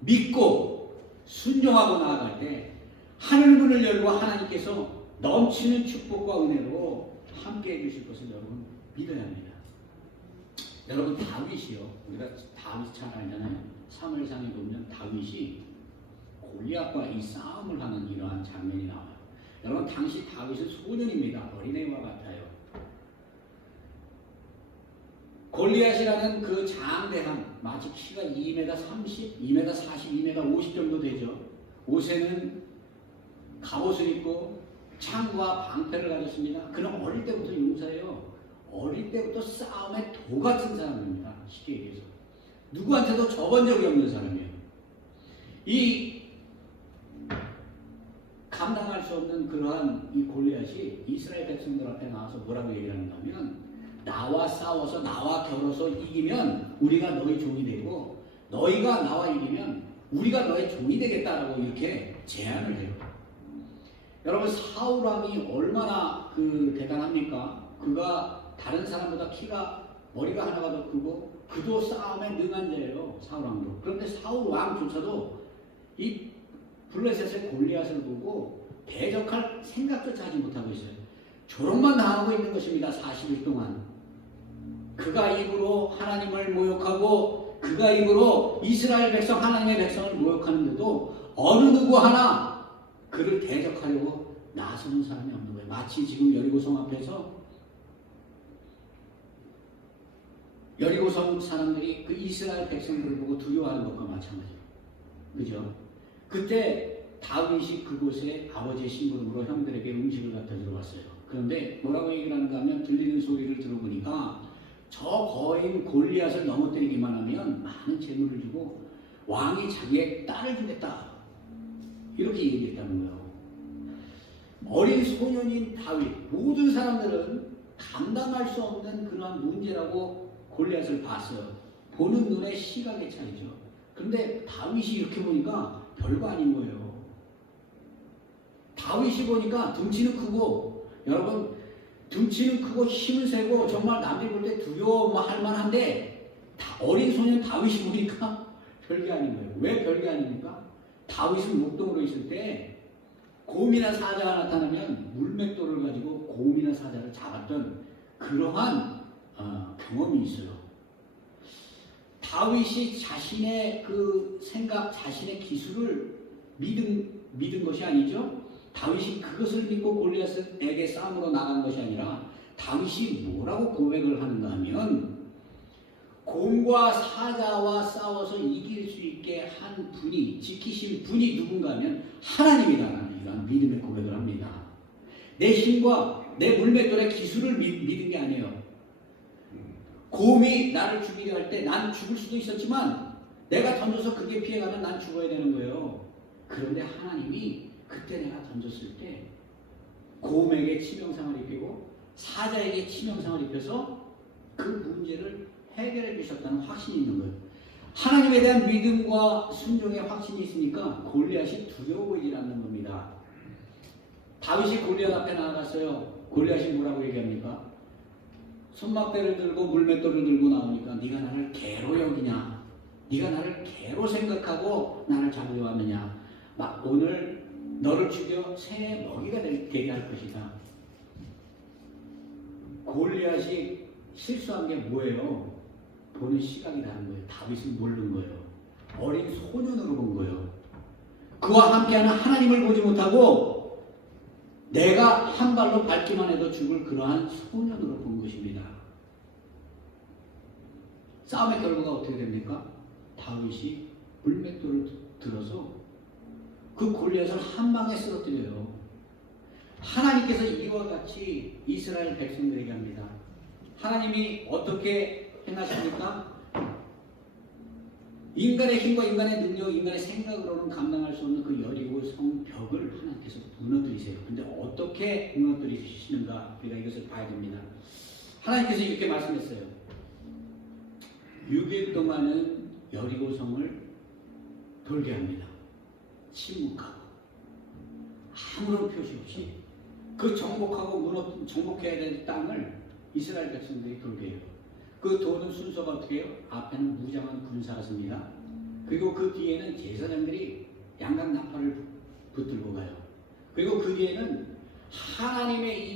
믿고 순종하고 나아갈 때 하늘문을 열고 하나님께서 넘치는 축복과 은혜로 함께 해주실 것을 여러분 믿어야 합니다. 여러분, 다윗이요, 우리가 다윗 잘 알잖아요. 사무엘상에 보면 다윗이 골리앗과 이 싸움을 하는 이러한 장면이 나와요. 여러분, 당시 다윗은 소년입니다. 어린애와 같아요. 골리앗이라는 그 장대한, 마치 키가 2m 30, 2m 40, 2m 50 정도 되죠. 옷에는 갑옷을 입고 창과 방패를 가졌습니다. 그는 어릴 때부터 용사예요. 어릴 때부터 싸움의 도 같은 사람입니다. 쉽게 얘기해서 누구한테도 져본 적이 없는 사람이에요. 이 감당할 수 없는 그러한 이 골리앗이 이스라엘 백성들 앞에 나와서 뭐라고 얘기를 하는가 하면, 나와 싸워서 나와 겨뤄서 이기면 우리가 너희 종이 되고, 너희가 나와 이기면 우리가 너의 종이 되겠다라고 이렇게 제안을 해요. 여러분, 사울 왕이 얼마나 대단합니까? 그가 다른 사람보다 머리가 하나가 더 크고 그도 싸움에 능한 자예요. 사울 왕도. 그런데 사울 왕조차도 이 블레셋의 골리앗을 보고 대적할 생각조차 하지 못하고 있어요. 조롱만 당하고 있는 것입니다. 40일 동안. 그가 입으로 하나님을 모욕하고 그가 입으로 이스라엘 백성, 하나님의 백성을 모욕하는데도 어느 누구 하나 그를 대적하려고 나서는 사람이 없는 거예요. 마치 지금 여리고성 앞에서 여리고성 사람들이 그 이스라엘 백성들을 보고 두려워하는 것과 마찬가지예요. 그죠? 그때 다윗이 그곳에 아버지의 심부름으로 형들에게 음식을 갖다 주러 왔어요. 그런데 뭐라고 얘기를 하는가 하면, 들리는 소리를 들어보니까 저 거인 골리앗을 넘어뜨리기만 하면 많은 재물을 주고 왕이 자기의 딸을 주겠다, 이렇게 얘기했다는 거예요. 어린 소년인 다윗, 모든 사람들은 감당할 수 없는 그러한 문제라고 골리앗을 봤어요. 보는 눈에 시각의 차이죠. 그런데 다윗이 이렇게 보니까 별거 아닌 거예요. 다윗이 보니까 등치는 크고, 여러분, 등치는 크고 힘은 세고 정말 남들이 볼 때 두려워할 만한데, 어린 소년 다윗이 보니까 별게 아닌 거예요. 왜 별게 아닙니까? 다윗은 목동으로 있을 때 곰이나 사자가 나타나면 물맷돌을 가지고 곰이나 사자를 잡았던 그러한 경험이 있어요. 다윗이 자신의 그 생각, 자신의 기술을 믿은 것이 아니죠. 다윗이 그것을 믿고 골리앗에게 싸움으로 나간 것이 아니라 다윗이 뭐라고 고백을 하는가 하면 곰과 사자와 싸워서 이길 수 있게 한 분이, 지키신 분이 누군가 하면 하나님이다라는 이런 믿음의 고백을 합니다. 내 힘과 내 물맷돌의 기술을 믿은 게 아니에요. 곰이 나를 죽이려 할 때 난 죽을 수도 있었지만 내가 던져서 그게 피해가면 난 죽어야 되는 거예요. 그런데 하나님이 그때 내가 던졌을 때 곰에게 치명상을 입히고 사자에게 치명상을 입혀서 그 문제를 해결해 주셨다는 확신이 있는 거예요. 하나님에 대한 믿음과 순종의 확신이 있으니까 골리앗이 두려워 보이질 않는 겁니다. 다윗이 골리앗 앞에 나아갔어요. 골리앗이 뭐라고 얘기합니까? 손막대를 들고 물맷돌을 들고 나오니까 네가 나를 개로 여기냐? 네가 나를 개로 생각하고 나를 잡으려 하느냐? 막 오늘 너를 죽여 새의 먹이가 되게 할 것이다. 골리앗이 실수한 게 뭐예요? 보는 시각이 다른 거예요. 다윗은 모르는 거예요. 어린 소년으로 본 거예요. 그와 함께하는 하나님을 보지 못하고 내가 한 발로 밟기만 해도 죽을 그러한 소년으로 본 것입니다. 싸움의 결과가 어떻게 됩니까? 다윗이 물맷돌을 들어서 그 골리앗을 한 방에 쓰러뜨려요. 하나님께서 이와 같이 이스라엘 백성들에게 합니다. 하나님이 어떻게 행하십니까? 인간의 힘과 인간의 능력, 인간의 생각으로는 감당할 수 없는 그 여리고 성 벽을 하나님께서 무너뜨리세요. 근데 어떻게 무너뜨리시는가? 우리가 이것을 봐야 됩니다. 하나님께서 이렇게 말씀했어요. 6일 동안은 여리고 성을 돌게 합니다. 침묵하고 아무런 표시 없이 그 정복해야 될 땅을 이스라엘 백성들이 돌게 해요. 그 도는 순서가 어떻게 해요? 앞에는 무장한 군사가 섭니다. 그리고 그 뒤에는 제사장들이 양각 나팔을 붙들고 가요. 그리고 그 뒤에는 하나님의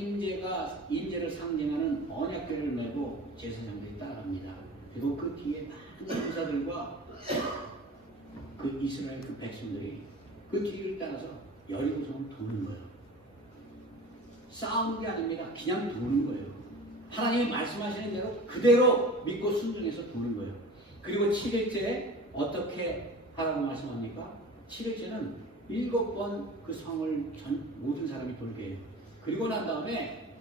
임재를 상징하는 언약궤를 메고 제사장들이 따라갑니다. 그리고 그 뒤에 많은 군사들과 그 이스라엘 그 백성들이 그 뒤를 따라서 여리고성을 도는 거예요. 싸우는 게 아닙니다. 그냥 도는 거예요. 하나님이 말씀하시는 대로 그대로 믿고 순종해서 도는 거예요. 그리고 7일째 어떻게 하라고 말씀합니까? 7일째는 7번 그 성을 모든 사람이 돌게 해요. 그리고 난 다음에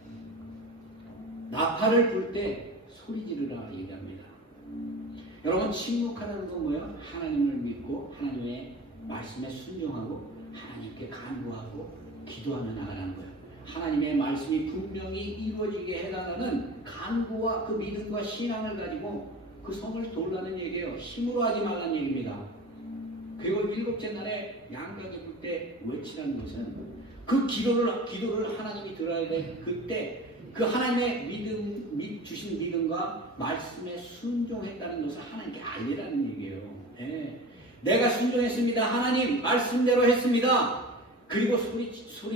나팔을 불 때 소리 지르라 얘기합니다. 여러분, 침묵하라는 건 뭐예요? 하나님을 믿고 하나님의 말씀에 순종하고 하나님께 간구하고 기도하며 나가라는 거예요. 하나님의 말씀이 분명히 이루어지게 해달라는 간구와 그 믿음과 신앙을 가지고 그 성을 돌라는 얘기예요. 힘으로 하지 말라는 얘기입니다. 그리고 7째 날에 양각이 불 때 외치라는 것은 그 기도를 하나님이 들어야 될 그때 그 하나님의 주신 믿음과 말씀에 순종했다는 것을 하나님께 알리라는 얘기예요. 네. 내가 순종했습니다. 하나님 말씀대로 했습니다. 그리고 소리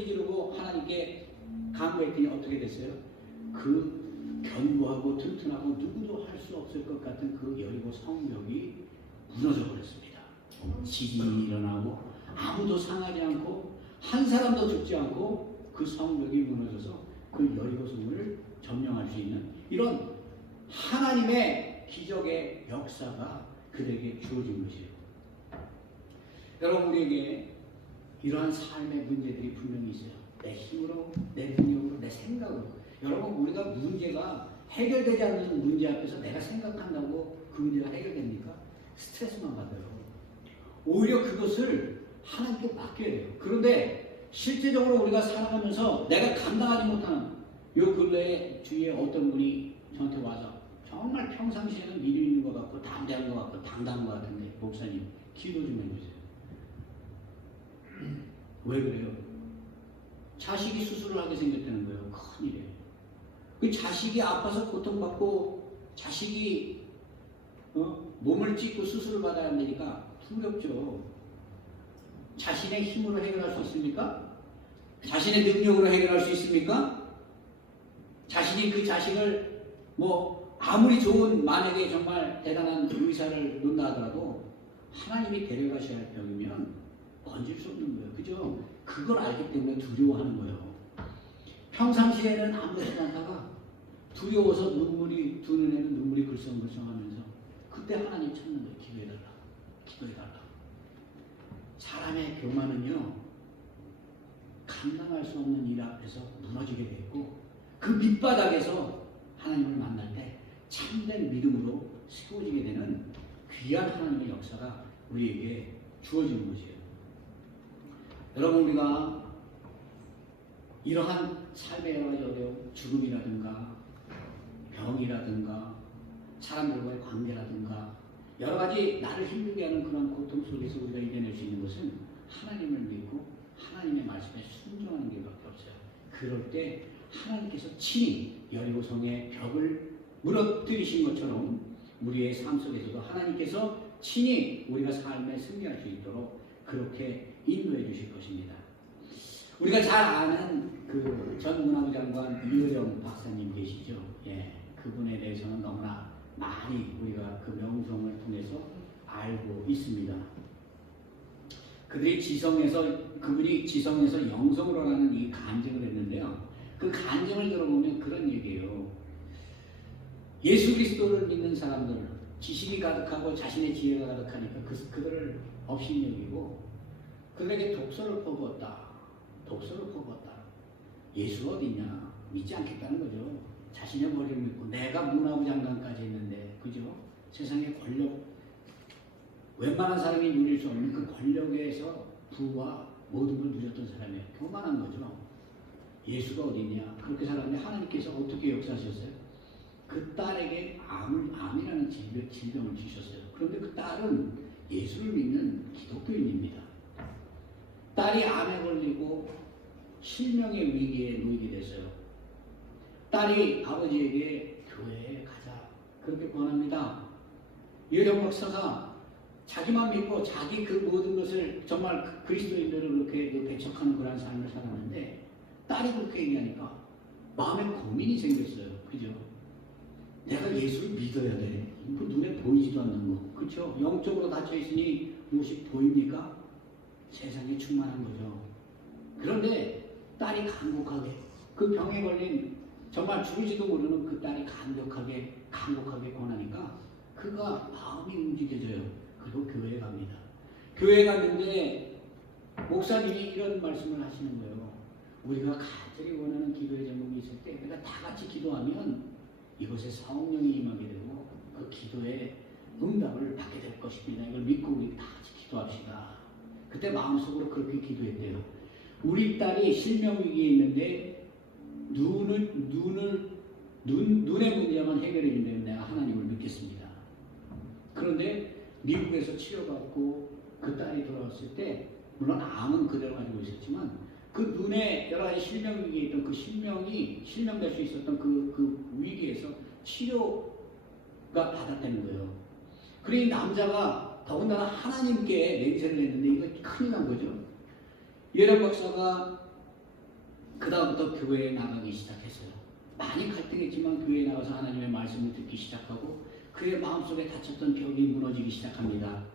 지르고 하나님께 간구했더니 어떻게 됐어요? 그 견고하고 튼튼하고 누구도 할 수 없을 것 같은 그 여리고 성벽이 무너져 버렸습니다. 지진이 일어나고 아무도 상하지 않고 한 사람도 죽지 않고 그 성벽이 무너져서 그 여리고 성을 점령할 수 있는 이런 하나님의 기적의 역사가 그들에게 주어진 것이에요. 여러분, 우리에게 이러한 삶의 문제들이 분명히 있어요. 내 힘으로, 내 능력으로, 내 생각으로. 여러분, 우리가 문제가 해결되지 않는 문제 앞에서 내가 생각한다고 그 문제가 해결됩니까? 스트레스만 받아요. 오히려 그것을 하나님께 맡겨야 돼요. 그런데 실제적으로 우리가 살아가면서 내가 감당하지 못하는 요 근래에 주위에 어떤 분이 저한테 와서 정말 평상시에는 믿음 있는 것 같고 담대한 것 같고 당당한 것 같은데 목사님 기도 좀 해주세요. 왜 그래요? 자식이 수술을 하게 생겼다는 거예요. 큰일이에요. 그 자식이 아파서 고통받고 자식이 몸을 찢고 수술을 받아야 한다니까 두렵죠. 자신의 힘으로 해결할 수 있습니까? 자신의 능력으로 해결할 수 있습니까? 자신이 그 자식을 아무리 좋은 만약에 정말 대단한 의사를 놓는다 하더라도 하나님이 데려가셔야 할 병이면 건질 수 없는 거예요. 그죠? 그걸 알기 때문에 두려워하는 거예요. 평상시에는 아무렇지도 않다가 두려워서 두 눈에는 눈물이 글썽글썽하면서 그때 하나님 찾는 거예요. 기도해달라. 기도해달라. 사람의 교만은요, 감당할 수 없는 일 앞에서 무너지게 되고 그 밑바닥에서 하나님을 만날 때 참된 믿음으로 세워지게 되는 귀한 하나님의 역사가 우리에게 주어지는 것이에요. 여러분, 우리가 이러한 삶의 여러 가지 어려움, 죽음이라든가 병이라든가 사람들과의 관계라든가 여러 가지 나를 힘들게 하는 그런 고통 속에서 우리가 이겨낼 수 있는 것은 하나님을 믿고 하나님의 말씀에 순종하는 게 밖에 없어요. 그럴 때 하나님께서 친히 여리고성의 벽을 무너뜨리신 것처럼 우리의 삶 속에서도 하나님께서 친히 우리가 삶에 승리할 수 있도록 그렇게 인도해 주실 것입니다. 우리가 잘 아는 그 전 문화부 장관 이의령 박사님 계시죠? 예, 그분에 대해서는 너무나 많이 우리가 그 명성을 통해서 알고 있습니다. 그분이 지성에서 영성으로 가는 이 간증을 했는데요. 그 간증을 들어보면 그런 얘기예요. 예수 그리스도를 믿는 사람들, 지식이 가득하고 자신의 지혜가 가득하니까 그들을 업신여기고 그들에게 독서를 퍼부었다. 예수가 어디냐? 믿지 않겠다는 거죠. 자신의 머리를 믿고 내가 문화부 장관까지 했는데, 그죠? 세상의 권력, 웬만한 사람이 누릴 수 없는 그 권력에서 부와 모든 걸 누렸던 사람이에요. 교만한 거죠. 예수가 어디냐? 그렇게 살았는데 하나님께서 어떻게 역사하셨어요? 그 딸에게 암이라는 질병을 주셨어요. 그런데 그 딸은 예수를 믿는 기독교인입니다. 딸이 암에 걸리고 실명의 위기에 놓이게 됐어요. 딸이 아버지에게 교회에 가자 그렇게 권합니다. 이의령 박사가 자기만 믿고 자기 그 모든 것을 정말 그리스도인들을 그렇게 배척하는 그런 삶을 살았는데 딸이 그렇게 얘기하니까 마음에 고민이 생겼어요. 그죠? 내가 예수를 믿어야 돼. 그 눈에 보이지도 않는 거. 그렇죠? 영적으로 닫혀 있으니 무엇이 보입니까? 세상에 충만한 거죠. 그런데 딸이 간곡하게 그 병에 걸린 정말 죽을지도 모르는 그 딸이 간곡하게 권하니까 그가 마음이 움직여져요. 그리고 교회에 갑니다. 교회에 갔는데 목사님이 이런 말씀을 하시는 거예요. 우리가 간절히 원하는 기도의 제목이 있을 때 우리가 다 같이 기도하면 이곳에 성령이 임하게 되고 그 기도의 응답을 받게 될 것입니다. 이걸 믿고 우리 다 같이 기도합시다. 그때 마음속으로 그렇게 기도했대요. 우리 딸이 실명위기에 있는데 눈의 문제만 해결해 준다면 내가 하나님을 믿겠습니다. 그런데 미국에서 치료받고 그 딸이 돌아왔을 때 물론 암은 그대로 가지고 있었지만 그 눈에 여러 가지 실명위기에 있던 그 실명될 수 있었던 그 위기에서 치료가 받았다는 거예요. 그러니 남자가 더군다나 하나님께 맹세를 했는데 이거 큰일 난 거죠. 이의령 박사가 그 다음부터 교회에 나가기 시작했어요. 많이 갈등했지만 교회에 나가서 하나님의 말씀을 듣기 시작하고 그의 마음속에 닫혔던 벽이 무너지기 시작합니다.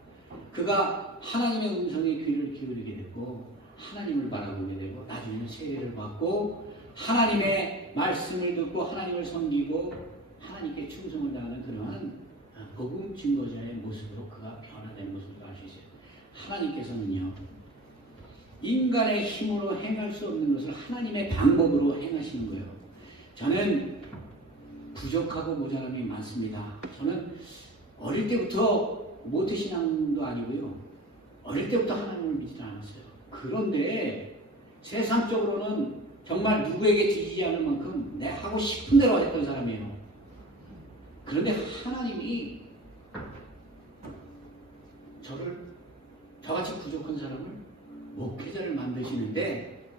그가 하나님의 음성에 귀를 기울이게 되고 하나님을 바라보게 되고 나중에는 세례를 받고 하나님의 말씀을 듣고 하나님을 섬기고 하나님께 충성을 다하는 그러한 복음 증거자의 모습으로 그가 변화된 모습을 알 수 있어요. 하나님께서는요, 인간의 힘으로 행할 수 없는 것을 하나님의 방법으로 행하시는 거예요. 저는 부족하고 모자람이 많습니다. 저는 어릴 때부터 모태신앙도 아니고요. 어릴 때부터 하나님을 믿지 않았어요. 그런데 세상적으로는 정말 누구에게 뒤지지 않을 만큼 내 하고 싶은 대로 했던 사람이에요. 그런데 하나님이 저같이 부족한 사람을 목회자를 만드시는데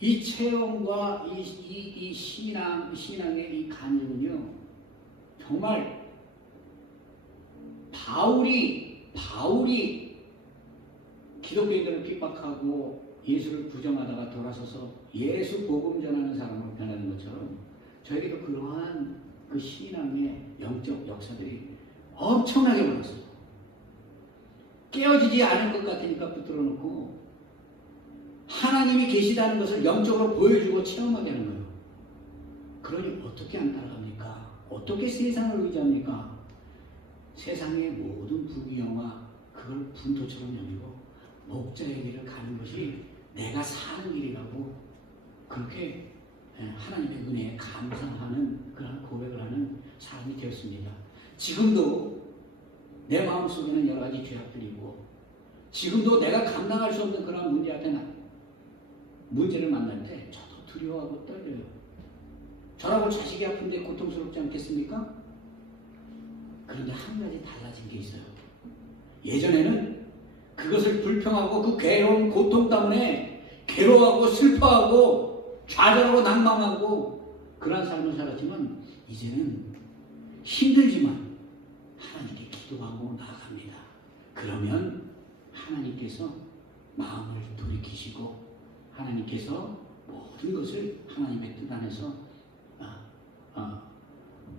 이 체험과 이 신앙의 이 간증은요, 정말 바울이 기독교인들을 핍박하고 예수를 부정하다가 돌아서서 예수 복음 전하는 사람으로 변하는 것처럼 저에게도 그러한 그 신앙의 영적 역사들이 엄청나게 많았어요. 깨어지지 않을 것 같으니까 붙들어 놓고 하나님이 계시다는 것을 영적으로 보여주고 체험하게 하는 거예요. 그러니 어떻게 안 따라갑니까? 어떻게 세상을 의지합니까? 세상의 모든 부귀영화 그걸 분토처럼 여기고 목자의 길을 가는 것이 내가 사는 길이라고 그렇게 하나님의 은혜에 감사하는 그런 고백을 하는 사람이 되었습니다. 지금도 내 마음속에는 여러 가지 죄악들이 있고 지금도 내가 감당할 수 없는 그런 문제 앞에 문제를 만날 때 저도 두려워하고 떨려요. 저라고 자식이 아픈데 고통스럽지 않겠습니까? 그런데 한 가지 달라진 게 있어요. 예전에는 그것을 불평하고 그 괴로운 고통 때문에 괴로워하고 슬퍼하고 좌절하고 난망하고 그러한 삶을 살았지만 이제는 힘들지만 하나님께 기도하고 나아갑니다. 그러면 하나님께서 마음을 돌이키시고 하나님께서 모든 것을 하나님의 뜻 안에서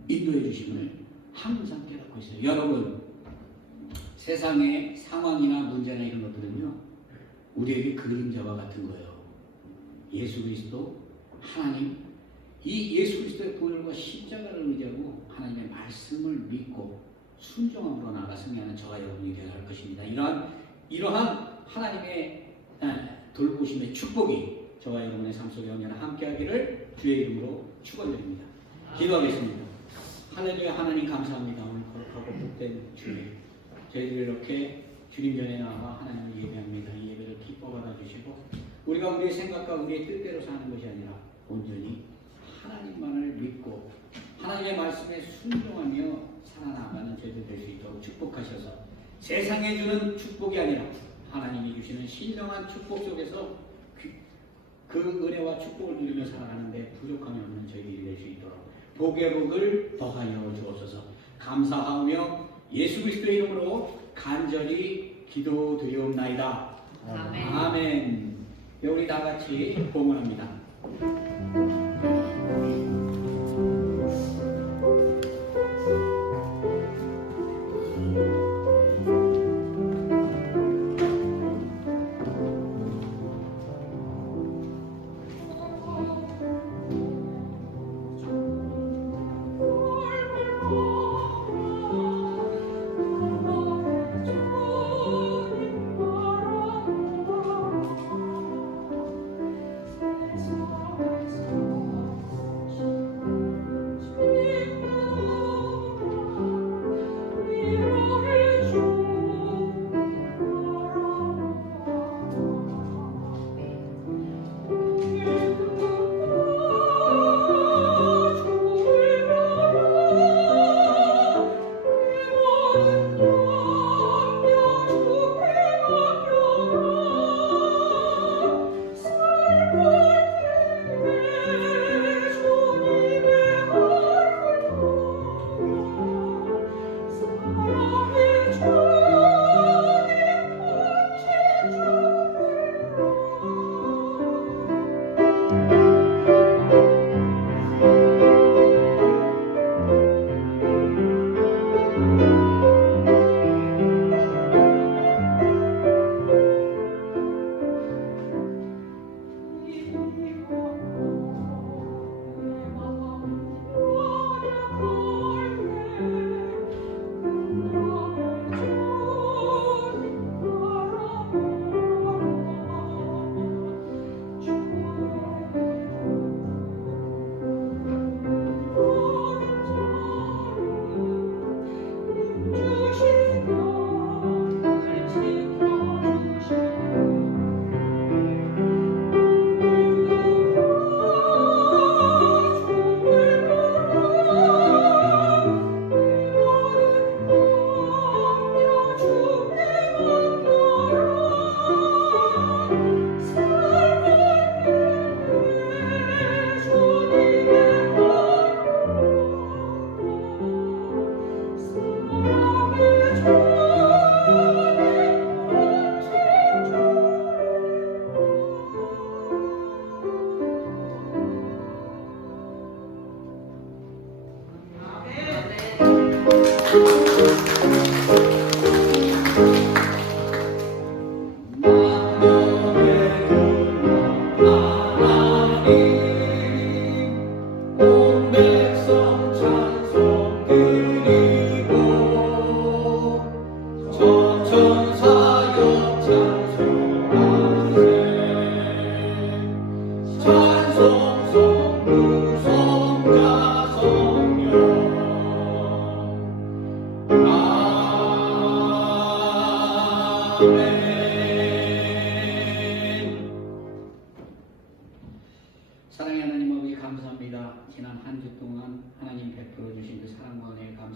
인도해 주심을 항상 깨닫고 있어요. 여러분, 세상의 상황이나 문제나 이런 것들은요 우리에게 그림자와 같은 거예요. 예수 그리스도 하나님, 이 예수 그리스도의 보혈과 십자가를 의지하고 하나님의 말씀을 믿고 순종함으로 나아가 승리하는 저와 여러분이 되어야 할 것입니다. 이러한 하나님의 돌보심의 축복이 저와 여러분의 삶 속에 언제나 함께하기를 주의 이름으로 축원드립니다. 기도하겠습니다. 할렐루야. 하나님 감사합니다. 오늘 거룩하고 복된 주님, 저희들이 이렇게 주님 전에 나와 하나님을 예배합니다. 이 예배를 기뻐 받아주시고 우리가 우리의 생각과 우리의 뜻대로 사는 것이 아니라 온전히 하나님만을 믿고 하나님의 말씀에 순종하며 살아나가는 저희들 될 수 있도록 축복하셔서 세상에 주는 축복이 아니라 하나님이 주시는 신령한 축복 속에서 그 은혜와 축복을 누리며 살아가는데 부족함이 없는 저희들이 될 수 있도록 복의 복을 더하여 주옵소서. 감사하며 예수 그리스도의 이름으로 간절히 기도드리옵나이다. 아멘. 아멘. 우리 다 같이 봉헌합니다. Thank you.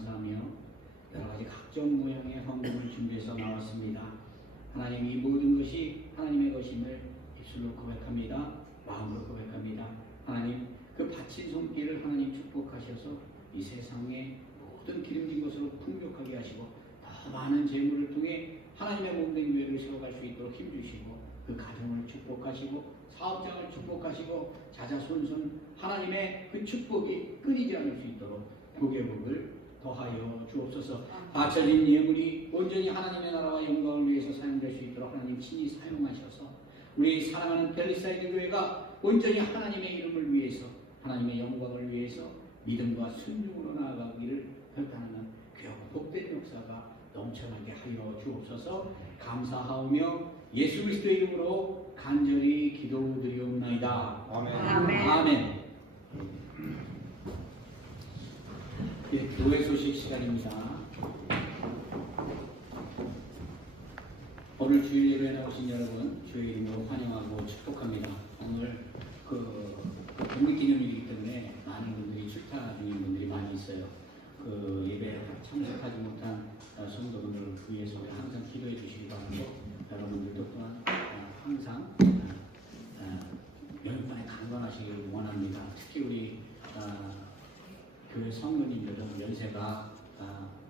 감사하며 여러 가지 각종 모양의 헌금을 준비해서 나왔습니다. 하나님, 이 모든 것이 하나님의 것임을 입술로 고백합니다. 마음으로 고백합니다. 하나님, 그 바친 손길을 하나님 축복하셔서 이 세상의 모든 기름진 것으로 풍족하게 하시고 더 많은 재물을 통해 하나님의 몸된 교회를 세워갈 수 있도록 힘주시고 그 가정을 축복하시고 사업장을 축복하시고 자자손손 하나님의 그 축복이 끊이지 않을 수 있도록 복의 복을 더하여 주옵소서. 바쳐진 예물이 온전히 하나님의 나라와 영광을 위해서 사용될 수 있도록 하나님 친히 사용하셔서 우리 사랑하는 벨리사이드 교회가 온전히 하나님의 이름을 위해서 하나님의 영광을 위해서 믿음과 순종으로 나아가기를 결단하는 귀하고 복된 역사가 넘쳐나게 하여 주옵소서. 감사하오며 예수 그리스도의 이름으로 간절히 기도드리옵나이다. 아멘. 아멘. 예, 교회 소식 시간입니다. 오늘 주일 예배에 나오신 여러분 주의 이름으로 환영하고 축복합니다. 오늘 독립기념일이기 때문에 많은 분들이 출타 중인 분들이 많이 있어요. 그 예배에 참석하지 못한 성도분들을 위해서 항상 기도해 주시기 바라고 여러분들도 또한 항상 연말에 강건하시길 원합니다. 특히 우리 교회 성도님들은 연세가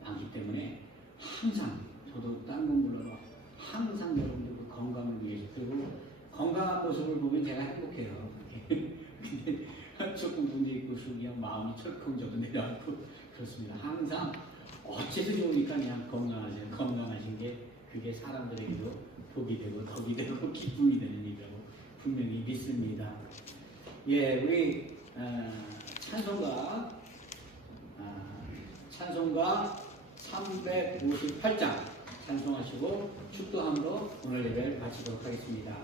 많기 때문에 항상 저도 다른 건 물론 항상 여러분들 그 건강을 위해서 그리고 건강한 모습을 보면 제가 행복해요. 근데 조금 문제 있고 그냥 마음이 철컹저도 내려앉고 그렇습니다. 항상 어째서 좋으니까 그냥 건강하신 게 그게 사람들에게도 복이 되고 덕이 되고 기쁨이 되는 일이라고 분명히 믿습니다. 예, 우리 찬송가 358장 찬송하시고 축도함으로 오늘 예배를 마치도록 하겠습니다.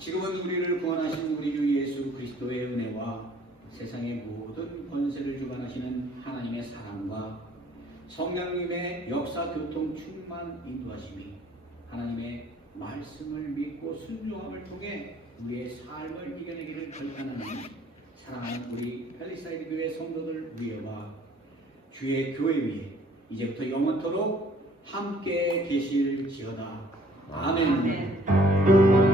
지금은 우리를 구원하신 우리 주 예수 그리스도의 은혜와 세상의 모든 권세를 주관하시는 하나님의 사랑과 성령님의 역사 교통 충만 인도하심이 하나님의 말씀을 믿고 순종함을 통해 우리의 삶을 이겨내기를 결단하는 사랑하는 우리 펠리사이드 교회 성도들 위에와 주의 교회 위에 이제부터 영원토록 함께 계실지어다. 아멘.